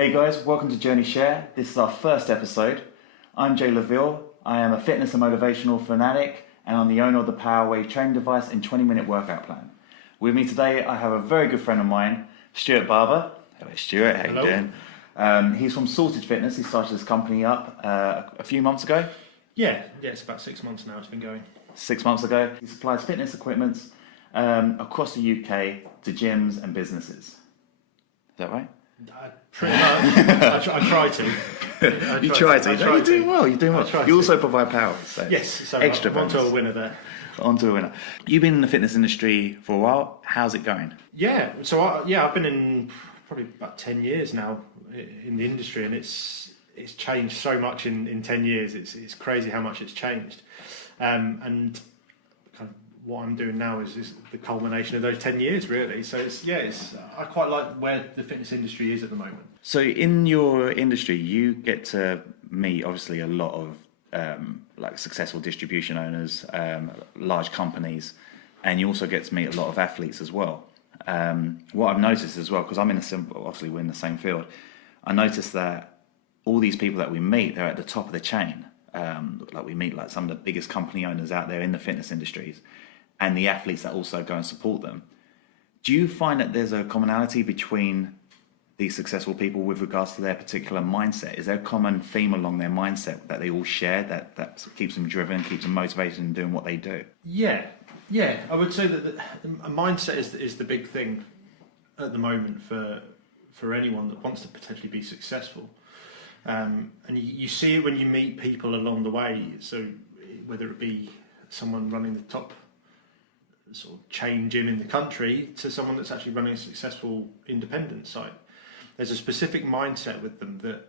Hey guys, welcome to Journey Share. This is our first episode. I'm Jay Laville. I am a fitness and motivational fanatic, and I'm the owner of the Powerwave training device and 20-minute workout plan. With me today, I have a very good friend of mine, Stuart Barbour. Hello Stuart, how you doing? He's from Sorted Fitness. He started his company up a few months ago. Yeah, it's about 6 months now it's been going. 6 months ago. He supplies fitness equipment across the UK to gyms and businesses. Is that right? Pretty much. I try to. You try to. You're doing well. You're doing well. You also provide power. So yes, so extra onto a winner there. Onto a winner. You've been in the fitness industry for a while. How's it going? Yeah, so I've been in probably about 10 years now in the industry, and it's changed so much in 10 years. It's crazy how much it's changed, and kind of what I'm doing now is the culmination of those 10 years, really. So I quite like where the fitness industry is at the moment. So in your industry, you get to meet obviously a lot of like successful distribution owners, large companies, and you also get to meet a lot of athletes as well. What I've noticed as well, because obviously we're in the same field, I noticed that all these people that we meet, they're at the top of the chain. Like we meet like some of the biggest company owners out there in the fitness industries, and the athletes that also go and support them. Do you find that there's a commonality between these successful people with regards to their particular mindset? Is there a common theme along their mindset that they all share that keeps them driven, keeps them motivated in doing what they do? Yeah. I would say that a mindset is the big thing at the moment for anyone that wants to potentially be successful. And you see it when you meet people along the way. So whether it be someone running the top sort of chain gym in the country to someone that's actually running a successful independent site, there's a specific mindset with them that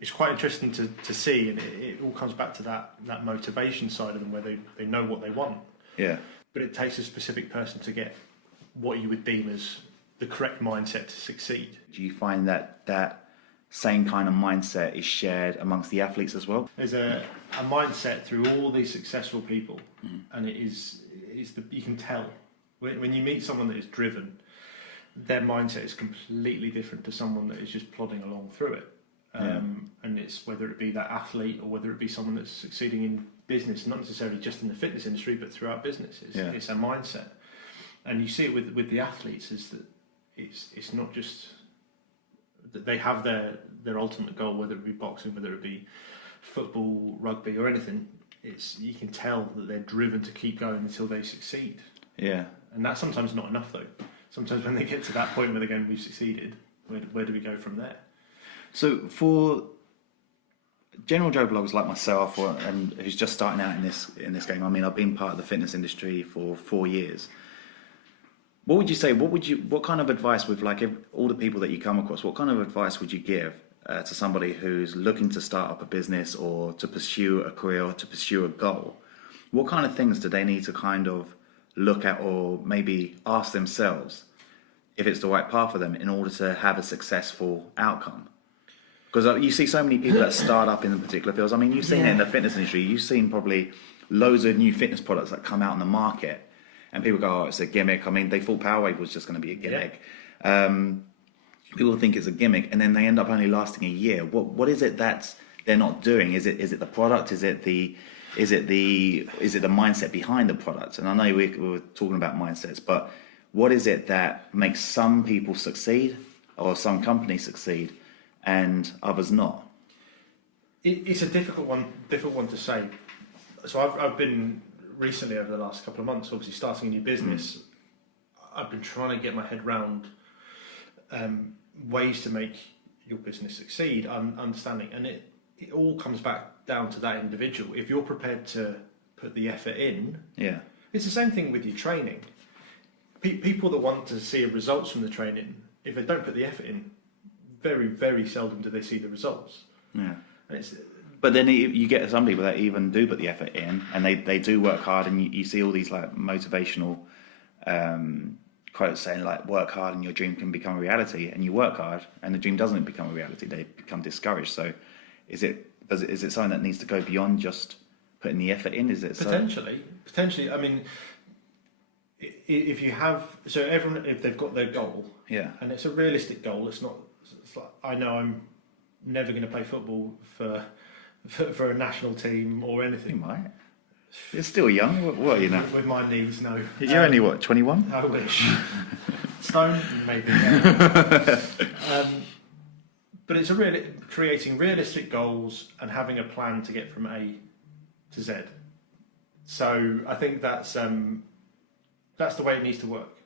is quite interesting to see, and it all comes back to that motivation side of them, where they know what they want. Yeah. But it takes a specific person to get what you would deem as the correct mindset to succeed. Do you find that same kind of mindset is shared amongst the athletes as well? There's a mindset through all these successful people, and you can tell when you meet someone that is driven, their mindset is completely different to someone that is just plodding along through it. And it's whether it be that athlete or whether it be someone that's succeeding in business, not necessarily just in the fitness industry, but throughout businesses. It's a mindset, and you see it with the athletes is that it's not just that they have their ultimate goal, whether it be boxing, whether it be football, rugby, or anything. You can tell that they're driven to keep going until they succeed. Yeah, and that's sometimes not enough though. Sometimes when they get to that point where they're going, we've succeeded, where do we go from there? So for general Joe bloggers like myself, and who's just starting out in this game, I mean, I've been part of the fitness industry for 4 years. What would you say? What kind of advice with all the people that you come across? What kind of advice would you give to somebody who's looking to start up a business or to pursue a career or to pursue a goal? What kind of things do they need to kind of look at, or maybe ask themselves if it's the right path for them in order to have a successful outcome? Because you see so many people that start up in the particular fields. I mean, you've seen it in the fitness industry. You've seen probably loads of new fitness products that come out on the market, and people go, "Oh, it's a gimmick." I mean, they thought Powerwave was just going to be a gimmick. People think it's a gimmick, and then they end up only lasting a year. What is it that they're not doing? Is it the product? Is it the mindset behind the product? And I know we were talking about mindsets, but what is it that makes some people succeed or some companies succeed and others not? It's a difficult one to say. So I've been recently, over the last couple of months, obviously starting a new business. I've been trying to get my head round ways to make your business succeed, understanding, and it all comes back down to that individual. If you're prepared to put the effort in, it's the same thing with your training. People that want to see results from the training, if they don't put the effort in, very, very seldom do they see the results. Yeah. But then you get some people that even do put the effort in, and they do work hard, and you see all these like motivational quotes saying like, work hard and your dream can become a reality, and you work hard and the dream doesn't become a reality, they become discouraged. So is it something that needs to go beyond just putting the effort in? Is it potentially? I mean, if you have, so everyone, if they've got their goal, and it's a realistic goal, it's it's like, I know I'm never going to play football for a national team or You anything. might. You're still young. What are you now? With my knees, no. You're only, what, 21? I wish. Stone, maybe. Yeah. But it's creating realistic goals and having a plan to get from A to Z. So I think that's the way it needs to work.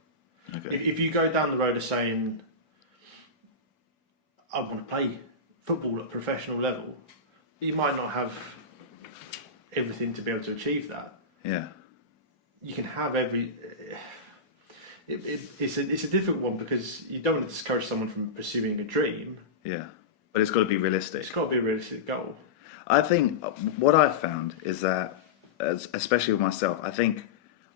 Okay. If you go down the road of saying, I want to play football at a professional level, you might not have everything to be able to achieve that. Yeah. You can have it's a difficult one because you don't want to discourage someone from pursuing a dream. Yeah. But it's got to be realistic. It's got to be a realistic goal. I think what I've found is that, especially with myself, I think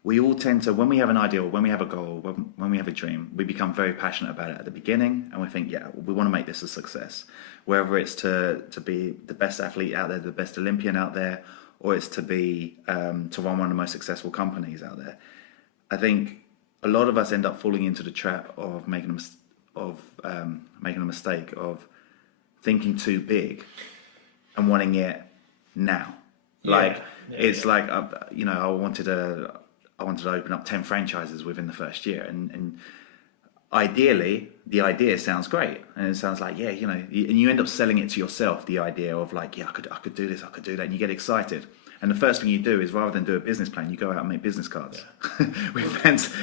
we all tend to, when we have an ideal, when we have a goal, when we have a dream, we become very passionate about it at the beginning, and we think, yeah, we want to make this a success. Whether it's to be the best athlete out there, the best Olympian out there, or it's to be to run one of the most successful companies out there. I think a lot of us end up falling into the trap of making a mistake of thinking too big and wanting it now. It's like I wanted to open up 10 franchises within the first year, and ideally the idea sounds great, and it sounds like, yeah, and you end up selling it to yourself, the idea of like, yeah, I could do this, I could do that, and you get excited. And the first thing you do is, rather than do a business plan, you go out and make business cards with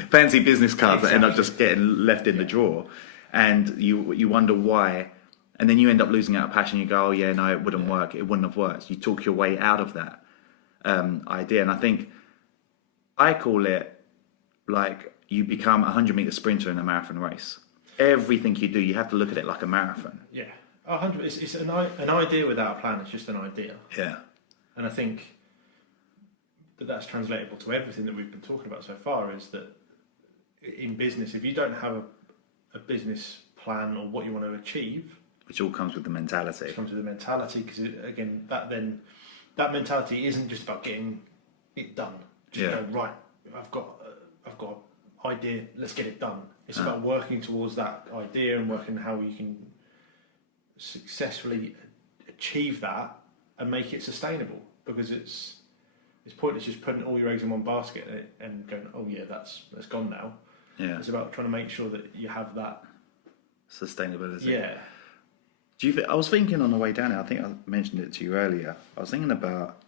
fancy business cards that end up just getting left in the drawer, and you wonder why, and then you end up losing out of passion. You go, oh yeah, no, it wouldn't work. It wouldn't have worked. You talk your way out of that idea, and I think I call it like you become a 100-meter sprinter in a marathon race. Everything you do, you have to look at it like a marathon. Yeah, 100. It's an idea without a plan. It's just an idea. Yeah, and I think that's translatable to everything that we've been talking about so far. Is that in business, if you don't have a business plan or what you want to achieve, which all comes with the mentality. It comes with the mentality, because again, that mentality isn't just about getting it done. Just go, right, I've got an idea, let's get it done. It's about working towards that idea and working how you can successfully achieve that and make it sustainable, because it's pointless just putting all your eggs in one basket and going, oh yeah, that's gone now. Yeah. It's about trying to make sure that you have that sustainability. Yeah. I was thinking on the way down here, I think I mentioned it to you earlier, I was thinking about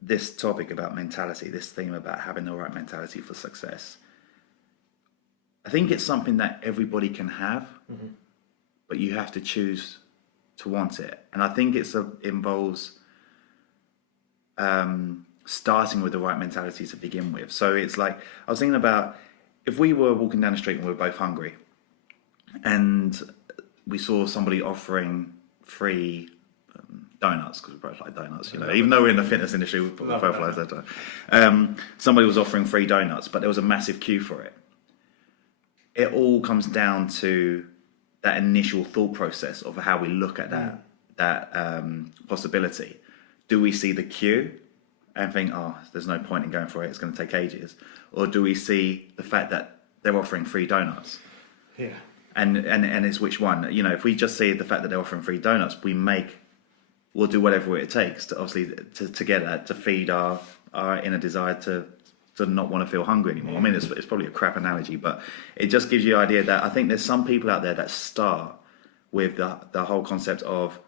this topic about mentality, this theme about having the right mentality for success. I think it's something that everybody can have, but you have to choose to want it. And I think it involves starting with the right mentality to begin with. So it's like, I was thinking about, if we were walking down the street and we were both hungry, and we saw somebody offering free donuts, because we both like donuts, even though we're in the fitness industry, we both like that. Somebody was offering free donuts, but there was a massive queue for it. It all comes down to that initial thought process of how we look at that possibility. Do we see the queue and think, oh, there's no point in going for it, it's going to take ages? Or do we see the fact that they're offering free donuts? Yeah. And it's which one? If we just see the fact that they're offering free donuts, we'll do whatever it takes to obviously to get that, to feed our inner desire to not want to feel hungry anymore. I mean, it's probably a crap analogy, but it just gives you an idea that I think there's some people out there that start with the whole concept of,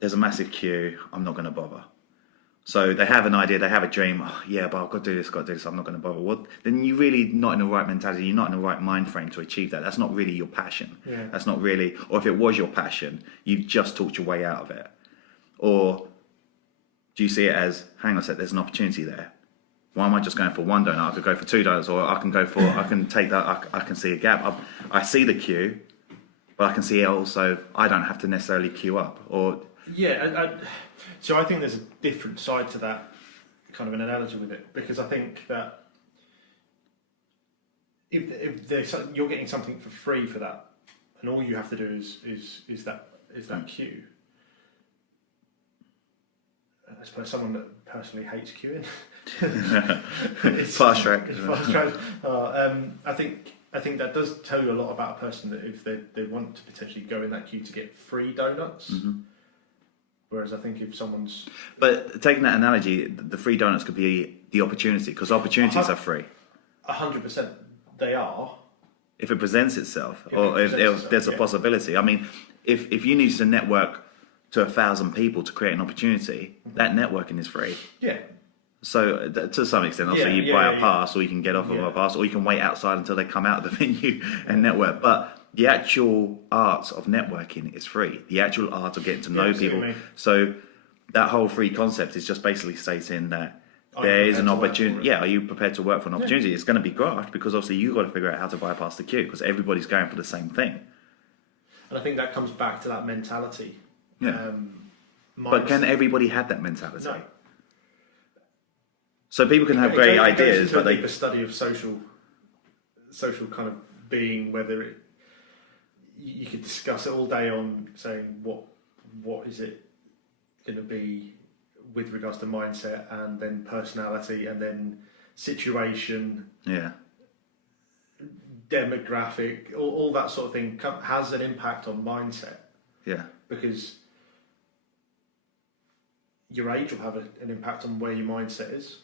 there's a massive queue, I'm not going to bother. So they have an idea, they have a dream, oh, yeah, but I've got to do this, I'm not going to bother. Well, then you're really not in the right mentality, you're not in the right mind frame to achieve that. That's not really your passion. Yeah. That's not really, or if it was your passion, you've just talked your way out of it. Or do you see it as, hang on a sec, there's an opportunity there. Why am I just going for one donut? I could go for 2 donuts, or I can take that, I can see a gap. I see the queue, but I can see it also, I don't have to necessarily queue up. Or so I think there's a different side to that kind of an analogy with it, because I think that if you're getting something for free for that, and all you have to do is that queue. I suppose someone that personally hates queuing. Fast track. Fast track. I think I think that does tell you a lot about a person, that if they want to potentially go in that queue to get free donuts. Mm-hmm. Whereas I think if someone's... But taking that analogy, the free donuts could be the opportunity, because opportunities are free. 100% they are. If it presents itself, If or it if presents itself, there's a yeah. possibility. I mean, if you need to network to 1,000 people to create an opportunity, that networking is free. Yeah. So to some extent, obviously, you buy a pass, or you can get off of a pass, or you can wait outside until they come out of the venue and network. But the actual art of networking is free. The actual art of getting to know people. So that whole free concept is just basically stating that there is an opportunity. Yeah, are you prepared to work for an opportunity? Yeah. It's going to be graft, because obviously you've got to figure out how to bypass the queue, because everybody's going for the same thing. And I think that comes back to that mentality. Yeah. But can everybody have that mentality? No. So people can have great ideas, but the study of social kind of being, whether you could discuss it all day on saying what is it going to be with regards to mindset, and then personality, and then situation, demographic, all that sort of thing has an impact on mindset. Yeah. Because your age will have an impact on where your mindset is.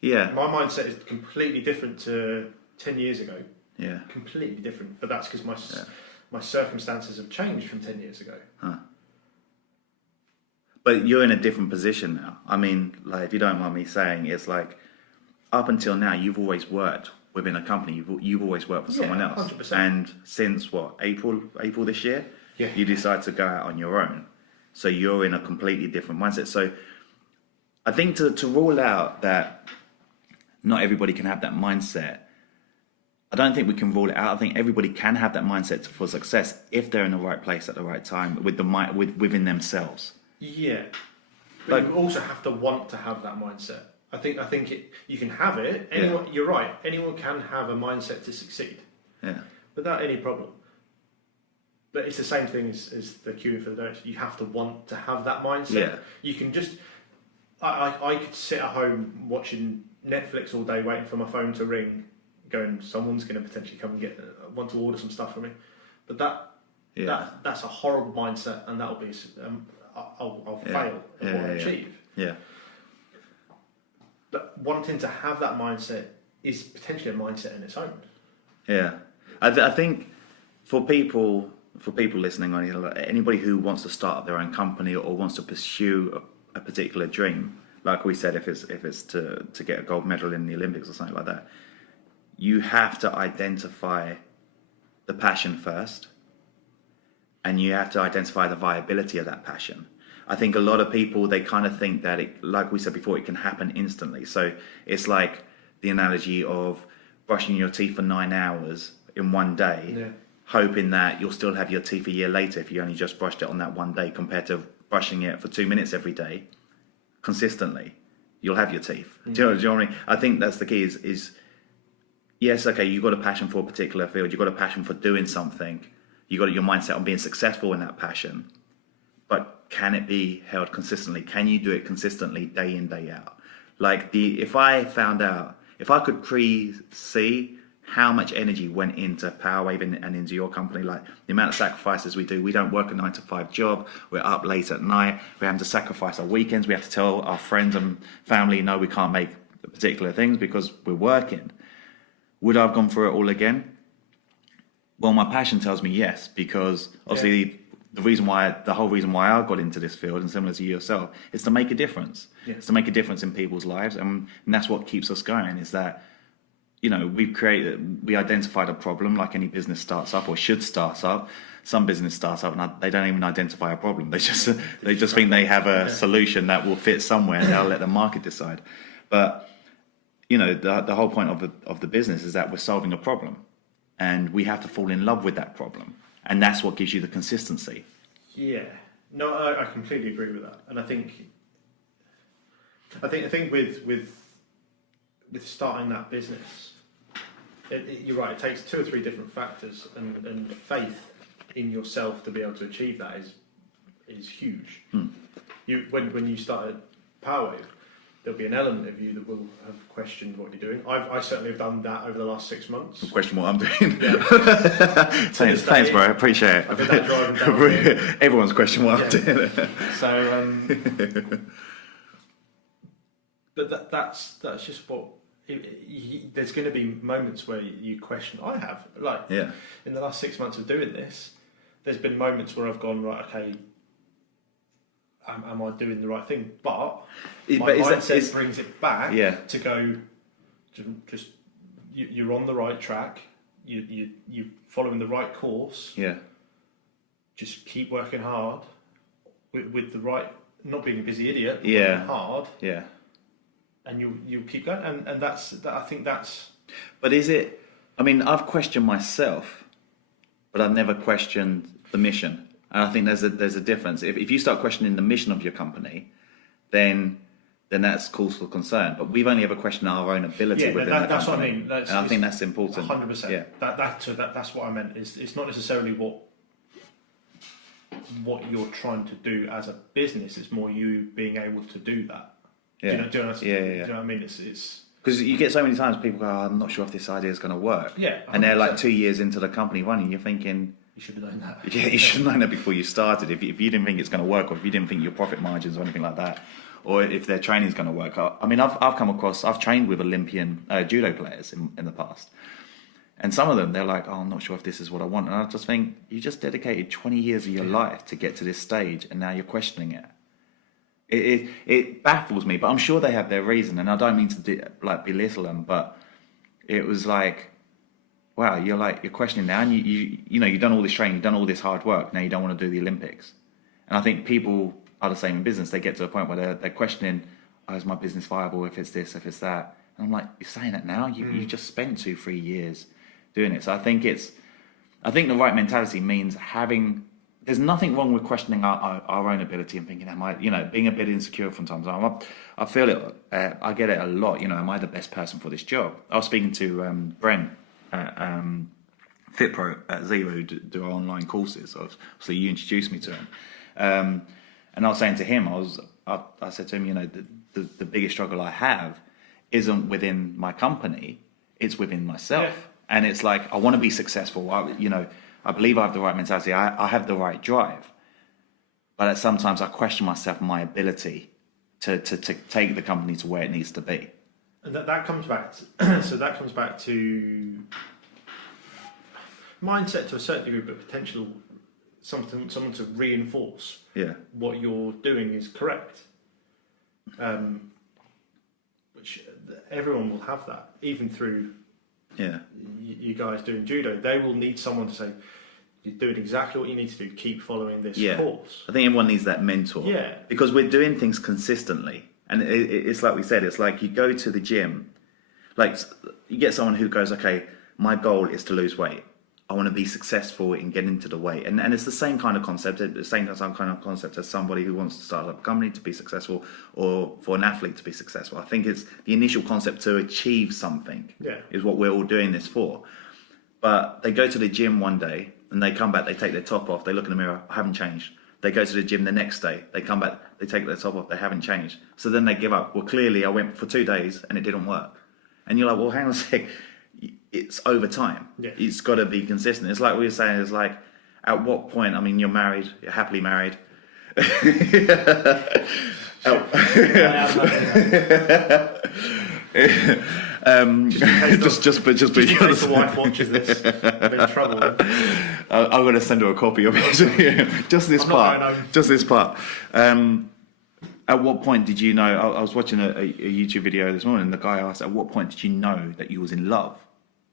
Yeah. My mindset is completely different to 10 years ago. Yeah. Completely different. But that's because my circumstances have changed from 10 years ago. Huh. But you're in a different position now. I mean, like, if you don't mind me saying, it's like, up until now, you've always worked within a company. You've always worked for someone else. 100%. And since, April this year? Yeah. You decide to go out on your own. So you're in a completely different mindset. So I think to rule out that not everybody can have that mindset, I don't think we can rule it out. I think everybody can have that mindset for success if they're in the right place at the right time within themselves. Yeah, but you also have to want to have that mindset. I think you can have it. Anyone, You're right. Anyone can have a mindset to succeed. Yeah. Without any problem. But it's the same thing as the queuing for the donuts. You have to want to have that mindset. Yeah. You can just... I could sit at home watching Netflix all day, waiting for my phone to ring, going, someone's going to potentially come and want to order some stuff from me. But that's a horrible mindset, and that'll be... I'll fail at what I achieve. Yeah. But wanting to have that mindset is potentially a mindset in its own. Yeah. I think for people listening, or anybody who wants to start up their own company or wants to pursue a particular dream, like we said, if it's to get a gold medal in the Olympics or something like that, you have to identify the passion first, and you have to identify the viability of that passion. I think a lot of people, they kind of think that it, like we said before, it can happen instantly. So it's like the analogy of brushing your teeth for 9 hours in one day, hoping that you'll still have your teeth a year later if you only just brushed it on that one day, compared to brushing it for 2 minutes every day consistently. You'll have your teeth. Mm-hmm. Do you know what I mean? I think that's the key is yes, okay, you've got a passion for a particular field, you've got a passion for doing something, you've got your mindset on being successful in that passion, but can it be held consistently? Can you do it consistently day in, day out? Like if I could pre-see how much energy went into Powerwave and into your company, like the amount of sacrifices we do. We don't work a 9-to-5 job. We're up late at night. We're having to sacrifice our weekends. We have to tell our friends and family, no, we can't make particular things because we're working. Would I have gone through it all again? Well, my passion tells me yes, because obviously the whole reason why I got into this field, and similar to yourself, is to make a difference. Yes. It's to make a difference in people's lives, and that's what keeps us going. Is that, you know, we identified a problem, like any business starts up or should start up. Some business starts up and they don't even identify a problem. They just think they have a solution that will fit somewhere, and they'll let the market decide. But you know, the whole point of the business is that we're solving a problem, and we have to fall in love with that problem, and that's what gives you the consistency. Yeah, no, I completely agree with that, and I think with starting that business, you're right. It takes 2 or 3 different factors, and faith in yourself to be able to achieve that is huge. When you started Powerwave, there'll be an element of you that will have questioned what you're doing. I certainly have done that over the last 6 months. Question what I'm doing. Yeah. Thanks, bro. I appreciate it. I did that driving down here. Everyone's question what I'm doing. So, but that's just what. There's going to be moments where you question. I have, like, in the last 6 months of doing this, there's been moments where I've gone, right, okay, am I doing the right thing? But my mindset brings it back to go, just you're on the right track. You're following the right course. Yeah. Just keep working hard with the right, not being a busy idiot. But Yeah. working hard. Yeah. And you'll keep going, and that's that. I think that's. But is it? I mean, I've questioned myself, but I've never questioned the mission. And I think there's a difference. If you start questioning the mission of your company, then that's cause for concern. But we've only ever questioned our own ability within the that's company. what I mean. And I think that's important. 100%. Yeah. That's what I meant. It's not necessarily what you're trying to do as a business. It's more you being able to do that. Yeah. Do you know what I mean? It's because you get so many times people go, I'm not sure if this idea is going to work. Yeah. 100%. And they're like 2 years into the company running, you're thinking, you should have known that. Yeah, you should have known that before you started. If you didn't think it's going to work, or if you didn't think your profit margins or anything like that, or if their training is going to work. I mean, I've trained with Olympian judo players in the past. And some of them, they're like, I'm not sure if this is what I want. And I just think, you just dedicated 20 years of your life to get to this stage, and now you're questioning it. It baffles me, but I'm sure they have their reason, and I don't mean to belittle them, but it was like, wow, you're questioning now, and you've done all this training, you've done all this hard work, now you don't want to do the Olympics. And I think people are the same in business. They get to a point where they're questioning, is my business viable if it's this, if it's that? And I'm like, you're saying that now? You just spent 2-3 years doing it. So I think the right mentality means there's nothing wrong with questioning our own ability and thinking, am I, being a bit insecure sometimes. I feel it, I get it a lot, am I the best person for this job? I was speaking to Brent at FitPro at Zero, who do our online courses. Obviously, you introduced me to him. And I was saying to him, I said to him, the biggest struggle I have isn't within my company, it's within myself. Yeah. And it's like, I want to be successful. I believe I have the right mentality. I have the right drive. But sometimes I question myself, my ability to take the company to where it needs to be. And that comes back to mindset to a certain degree, but potential someone to reinforce what you're doing is correct. Which everyone will have that, even through you guys doing judo. They will need someone to say, you're doing exactly what you need to do, keep following this course. I think everyone needs that mentor. Yeah. Because we're doing things consistently. And it's like we said, it's like you go to the gym, like you get someone who goes, okay, my goal is to lose weight. I want to be successful in getting to the weight. And it's the same kind of concept, as somebody who wants to start up a company to be successful, or for an athlete to be successful. I think it's the initial concept to achieve something is what we're all doing this for. But they go to the gym one day and they come back, they take their top off, they look in the mirror, I haven't changed. They go to the gym the next day, they come back, they take their top off, they haven't changed. So then they give up. Well, clearly I went for 2 days and it didn't work. And you're like, well, hang on a sec. It's over time. Yeah. It's got to be consistent. It's like we were saying, it's like, at what point, I mean, you're married, you're happily married. Just be honest. The wife watches this, I'm in trouble. I'm going to send her a copy of it. Just this part. At what point did you know? I was watching a YouTube video this morning, and the guy asked, "At what point did you know that you was in love?"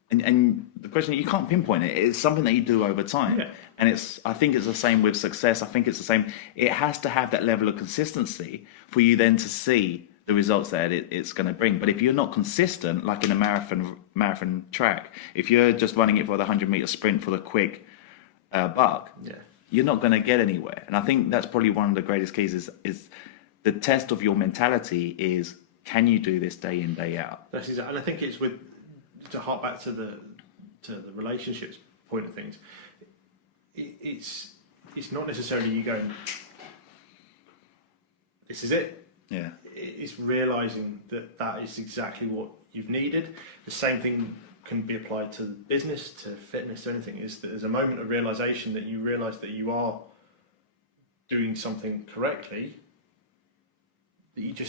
And the question, you can't pinpoint it. It's something that you do over time. Yeah. And I think it's the same with success. I think it's the same. It has to have that level of consistency for you then to see the results that it's going to bring. But if you're not consistent, like in a marathon track, if you're just running it for the 100-meter sprint for the quick buck, you're not going to get anywhere. And I think that's probably one of the greatest keys is the test of your mentality is, can you do this day in, day out? That's exactly. And I think it's to hark back to the relationships point of things. It's not necessarily you going, this is it. Yeah. it's realizing that that is exactly what you've needed. The same thing can be applied to business, to fitness, to anything. Is that there's a moment of realization that you realize that you are doing something correctly. That you go,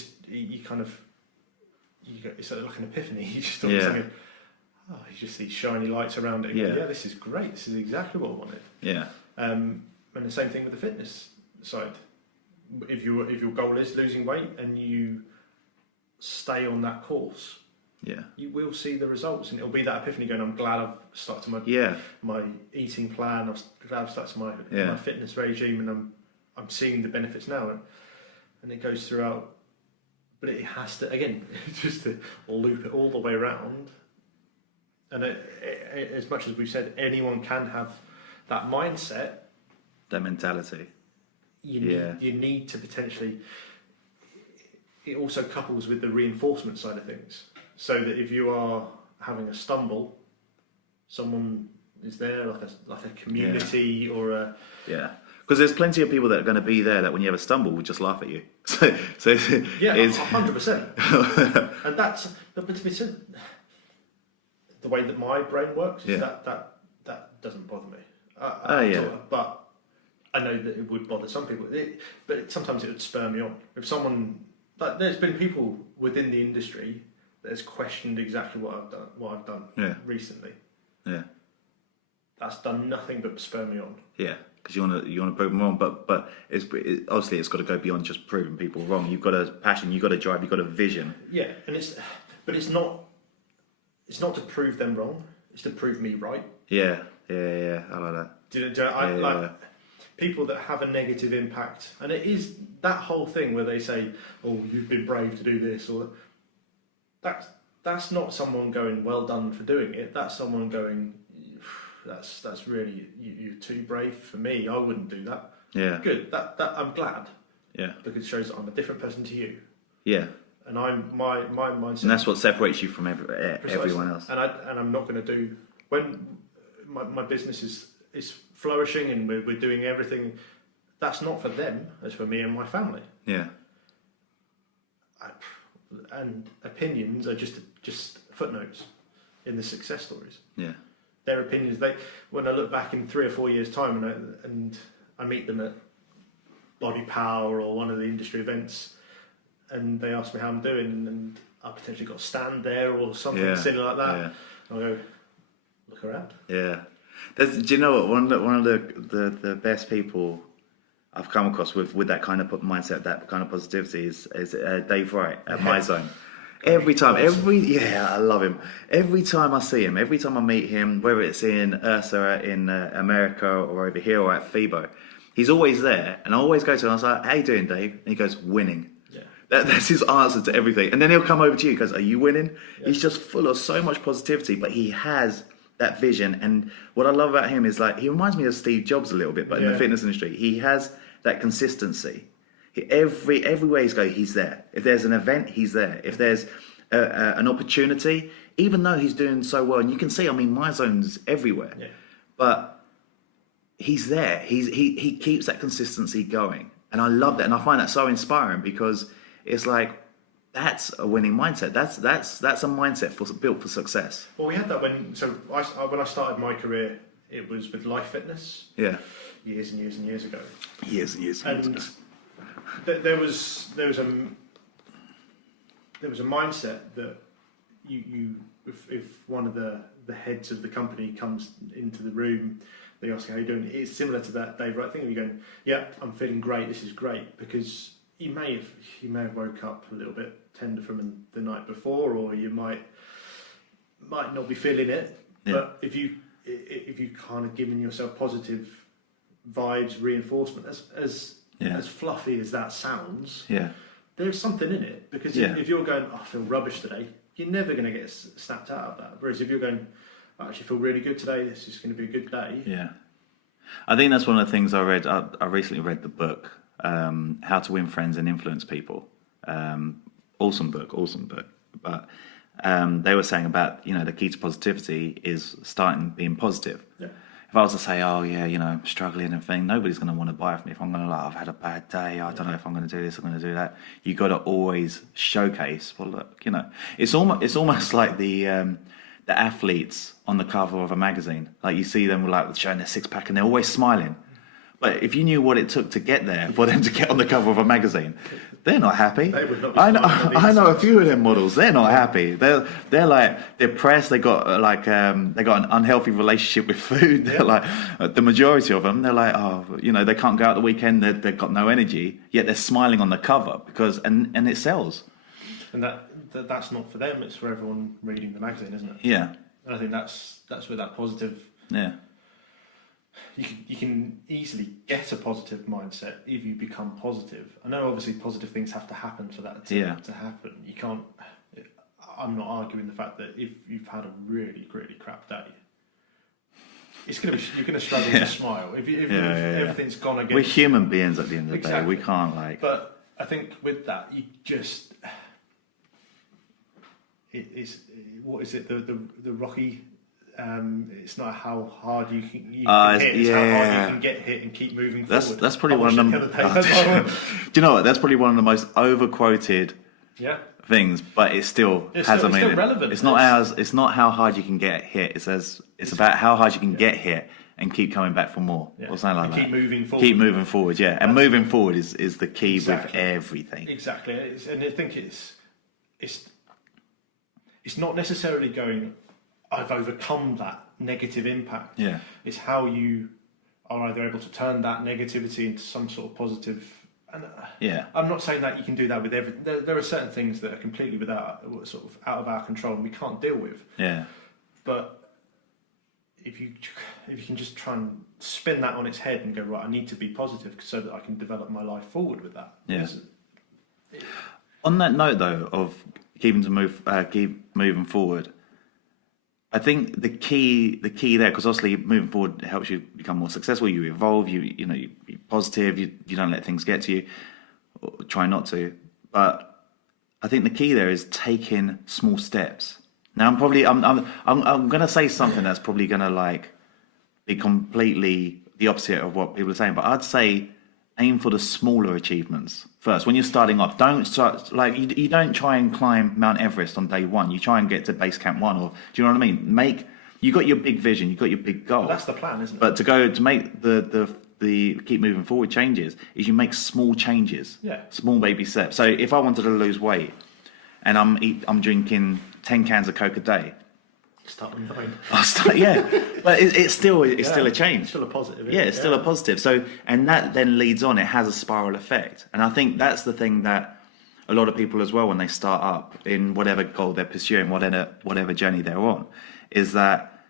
it's like an epiphany. You just all of a sudden go, you just see shiny lights around it. Yeah, this is great. This is exactly what I wanted. Yeah. And the same thing with the fitness side. If your goal is losing weight and you stay on that course, you will see the results, and it'll be that epiphany going, I'm glad I've started my eating plan. I'm glad I've started my fitness regime, and I'm seeing the benefits now, and it goes throughout. But it has to, again, just to loop it all the way around. And as much as we've said, anyone can have that mindset, that mentality. You need to potentially. It also couples with the reinforcement side of things, so that if you are having a stumble, someone is there, like a community or a Because there's plenty of people that are going to be there that when you have a stumble will just laugh at you. So 100%. And that's but to be said, the way that my brain works is that doesn't bother me. But I know that it would bother some people. But sometimes it would spur me on. If someone, like, there's been people within the industry that has questioned exactly what I've done recently. Yeah. That's done nothing but spur me on. Yeah, because you want to prove them wrong, but obviously it's got to go beyond just proving people wrong. You've got a passion, you've got a drive, you've got a vision. Yeah, and it's not to prove them wrong. It's to prove me right. Yeah. I like that. People that have a negative impact, and it is that whole thing where they say, "Oh, you've been brave to do this," or that's not someone going, "Well done for doing it." That's someone going, That's really you're too brave for me. I wouldn't do that. Yeah. Good. That I'm glad. Yeah. Because it shows that I'm a different person to you. Yeah. And I'm my mindset. And that's what separates you from everyone else. And I'm not going to do when my business is flourishing and we're doing everything. That's not for them. It's for me and my family. Yeah. And opinions are just footnotes in the success stories. Yeah. Their opinions. When I look back in 3 or 4 years' time and I meet them at Body Power or one of the industry events, and they ask me how I'm doing, and I potentially got a stand there or something silly like that. Yeah. I'll go look around. Yeah. Do you know what? One of the best people I've come across with that kind of mindset, that kind of positivity is Dave Wright at My Zone. Every time, I love him. Every time I see him, every time I meet him, whether it's in Ursa in America or over here or at FIBO, he's always there. And I always go to him, I was like, "How you doing, Dave?" And he goes, "Winning." Yeah. That's his answer to everything. And then he'll come over to you and goes, "Are you winning?" Yeah. He's just full of so much positivity, but he has that vision. And what I love about him is, like, he reminds me of Steve Jobs a little bit, but in the fitness industry, he has that consistency. Everywhere he's go, he's there. If there's an event, he's there. If there's an opportunity, even though he's doing so well, and you can see, I mean, My Zone's everywhere, but he's there. He keeps that consistency going, and I love that, and I find that so inspiring because it's like that's a winning mindset. That's a mindset built for success. Well, we had that when I started my career, it was with Life Fitness. Yeah. Years and years and years ago. Years and years and years ago. There was a mindset that you if one of the heads of the company comes into the room, they ask how you're doing. It's similar to that Dave Wright thing. You're going, "Yeah, I'm feeling great. This is great," because you may have woke up a little bit tender from the night before, or you might not be feeling it. Yeah. But if you kind of given yourself positive vibes, reinforcement, as fluffy as that sounds, there's something in it, because if you're going, "I feel rubbish today," you're never going to get snapped out of that. Whereas if you're going, "I actually feel really good today, this is going to be a good day." Yeah. I think that's one of the things I read. I recently read the book, How to Win Friends and Influence People. Awesome book. But they were saying about, the key to positivity is starting being positive. Yeah. if I was to say, oh yeah, I'm struggling and thing, nobody's going to want to buy from me. If I'm going to I've had a bad day, I don't know if I'm going to do this, I'm going to do that. You got to always showcase. Well, look, it's almost like the athletes on the cover of a magazine. Like you see them like showing their six pack and they're always smiling. But if you knew what it took to get there, for them to get on the cover of a magazine, they're not happy. They would not be I know a few of them models. They're not happy. They're like depressed. They got they got an unhealthy relationship with food. They're like the majority of them. They're like they can't go out the weekend. They've got no energy. Yet they're smiling on the cover because and it sells. And that's not for them. It's for everyone reading the magazine, isn't it? Yeah. And I think that's where that positive. Yeah. You can easily get a positive mindset if you become positive. I know obviously positive things have to happen for that to happen. You can't. I'm not arguing the fact that if you've had a really, really crap day, you're going to struggle to smile. If everything's gone against. We're human beings at the end of the day. We can't But I think with that, you just. It's what is it? The Rocky. It's not how hard you can hit, it's how hard you can get hit and keep moving forward. That's probably one of them. Do you know what? That's probably one of the most overquoted things, but it still has a meaning. Relevant. It's not how hard you can get hit. It's about how hard you can get hit and keep coming back for more, or something like that. Keep moving forward. Keep moving forward, yeah. And moving forward is the key with everything. Exactly, and I think it's not necessarily going, I've overcome that negative impact. Yeah. It's how you are either able to turn that negativity into some sort of positive. And I'm not saying that you can do that with everything. There are certain things that are completely sort of out of our control and we can't deal with. Yeah. But if you can just try and spin that on its head and go, right, I need to be positive so that I can develop my life forward with that. Yeah. On that note, though, of keep moving forward. I think the key there, because obviously moving forward helps you become more successful. You evolve. You be positive. You don't let things get to you. Or try not to. But I think the key there is taking small steps. Now I'm going to say something that's probably going to be completely the opposite of what people are saying. But I'd say aim for the smaller achievements first. When you're starting off, don't start you don't try and climb Mount Everest on day one. You try and get to base camp 1, or do you know what I mean? You got your big vision, you got your big goal. Well, that's the plan, isn't it? But to make the keep moving forward changes is you make small changes, small baby steps. So if I wanted to lose weight and I'm drinking 10 cans of Coke a day. Start with 9. I'll start, but it's still a change. It's still a positive. It's still a positive. So, and that then leads on. It has a spiral effect, and I think that's the thing that a lot of people as well, when they start up in whatever goal they're pursuing, whatever journey they're on, is that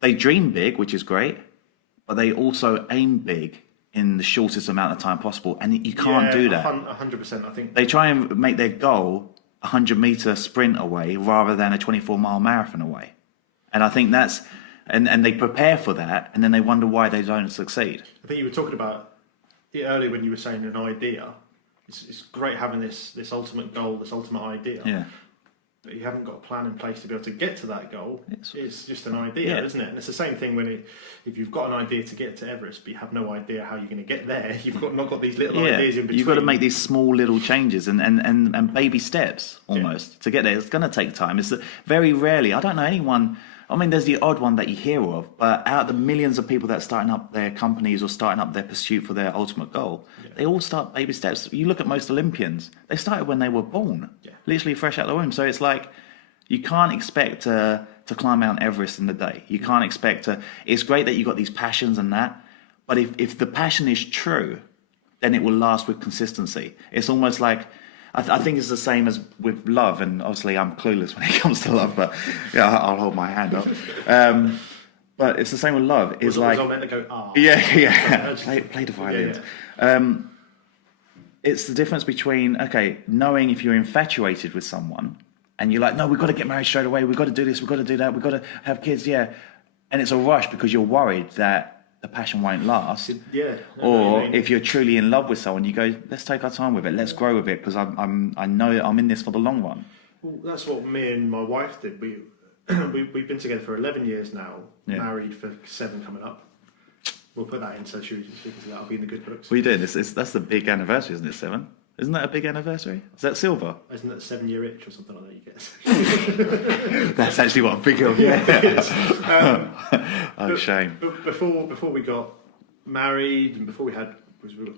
they dream big, which is great, but they also aim big in the shortest amount of time possible, and you can't do that. 100%. I think they try and make their goal 100-meter sprint away rather than a 24-mile marathon away. And I think that's and they prepare for that, and then they wonder why they don't succeed. I think you were talking about it earlier when you were saying an idea. It's great having this ultimate goal, this ultimate idea. But you haven't got a plan in place to be able to get to that goal. It's just an idea, isn't it? And it's the same thing if you've got an idea to get to Everest, but you have no idea how you're going to get there. You've not got these little ideas in between. You've got to make these small little changes and baby steps almost to get there. It's going to take time. It's very rarely. I don't know anyone. I mean, there's the odd one that you hear of, but out of the millions of people that are starting up their companies or starting up their pursuit for their ultimate goal, they all start baby steps. You look at most Olympians, they started when they were born, literally fresh out of the womb. So it's like, you can't expect to climb Mount Everest in the day. You can't expect to. It's great that you got these passions and that, but if the passion is true, then it will last with consistency. It's almost like, I think it's the same as with love, and obviously I'm clueless when it comes to love, but I'll hold my hand up. But it's the same with love. It's was I meant to go, play the violin. It's the difference between, knowing if you're infatuated with someone, and you're like, no, we've got to get married straight away, we've got to do this, we've got to do that, we've got to have kids, and it's a rush because you're worried that the passion won't last. Or if you're truly in love with someone, you go, let's take our time with it, let's grow with it, because I know I'm in this for the long run. Well, that's what me and my wife did. we've been together for 11 years now, Yeah. married for 7 coming up. We'll put that in so that'll be in the good books. What are you doing? That's the big anniversary, isn't it? 7? Isn't that a big anniversary? Is that silver? Isn't that 7-year itch or something like that you get? That's actually what I'm thinking of. Yeah. Oh, shame. But before we got married and before we got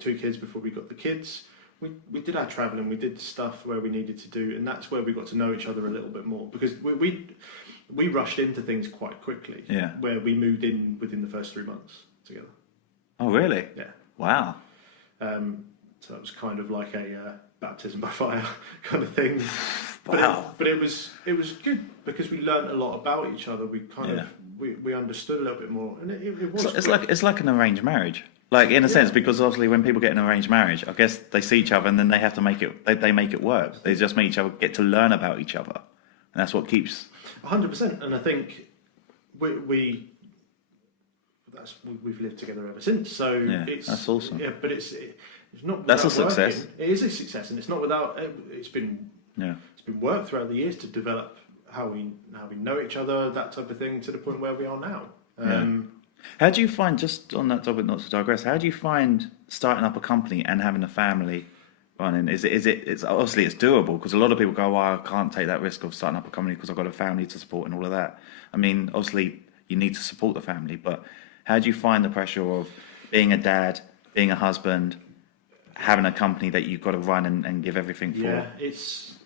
2 kids, before we got the kids, we did our travelling, we did stuff where we needed to do, and that's where we got to know each other a little bit more, because we rushed into things quite quickly. Yeah. Where we moved in within the first 3 months together. Oh, really? Yeah. Wow. So that was kind of like a baptism by fire kind of thing. Wow. But it was good because we learned a lot about each other. We kind of we understood a little bit more, and it was. It's like an arranged marriage, like in a sense, because obviously when people get an arranged marriage, I guess they see each other and then they have to make it. They make it work. They just make each other get to learn about each other, and that's what keeps. 100%, and I think we've lived together ever since. So that's awesome. Yeah, but it's not. That's a without success. working. It is a success, and it's not without. It's been work throughout the years to develop how we know each other, that type of thing, to the point where we are now. How do you find, just on that topic, not to digress, how do you find starting up a company and having a family running? It's obviously it's doable, because a lot of people go, well, I can't take that risk of starting up a company because I've got a family to support and all of that. I mean, obviously you need to support the family, but how do you find the pressure of being a dad, being a husband, having a company that you've got to run and give everything for? Yeah, it's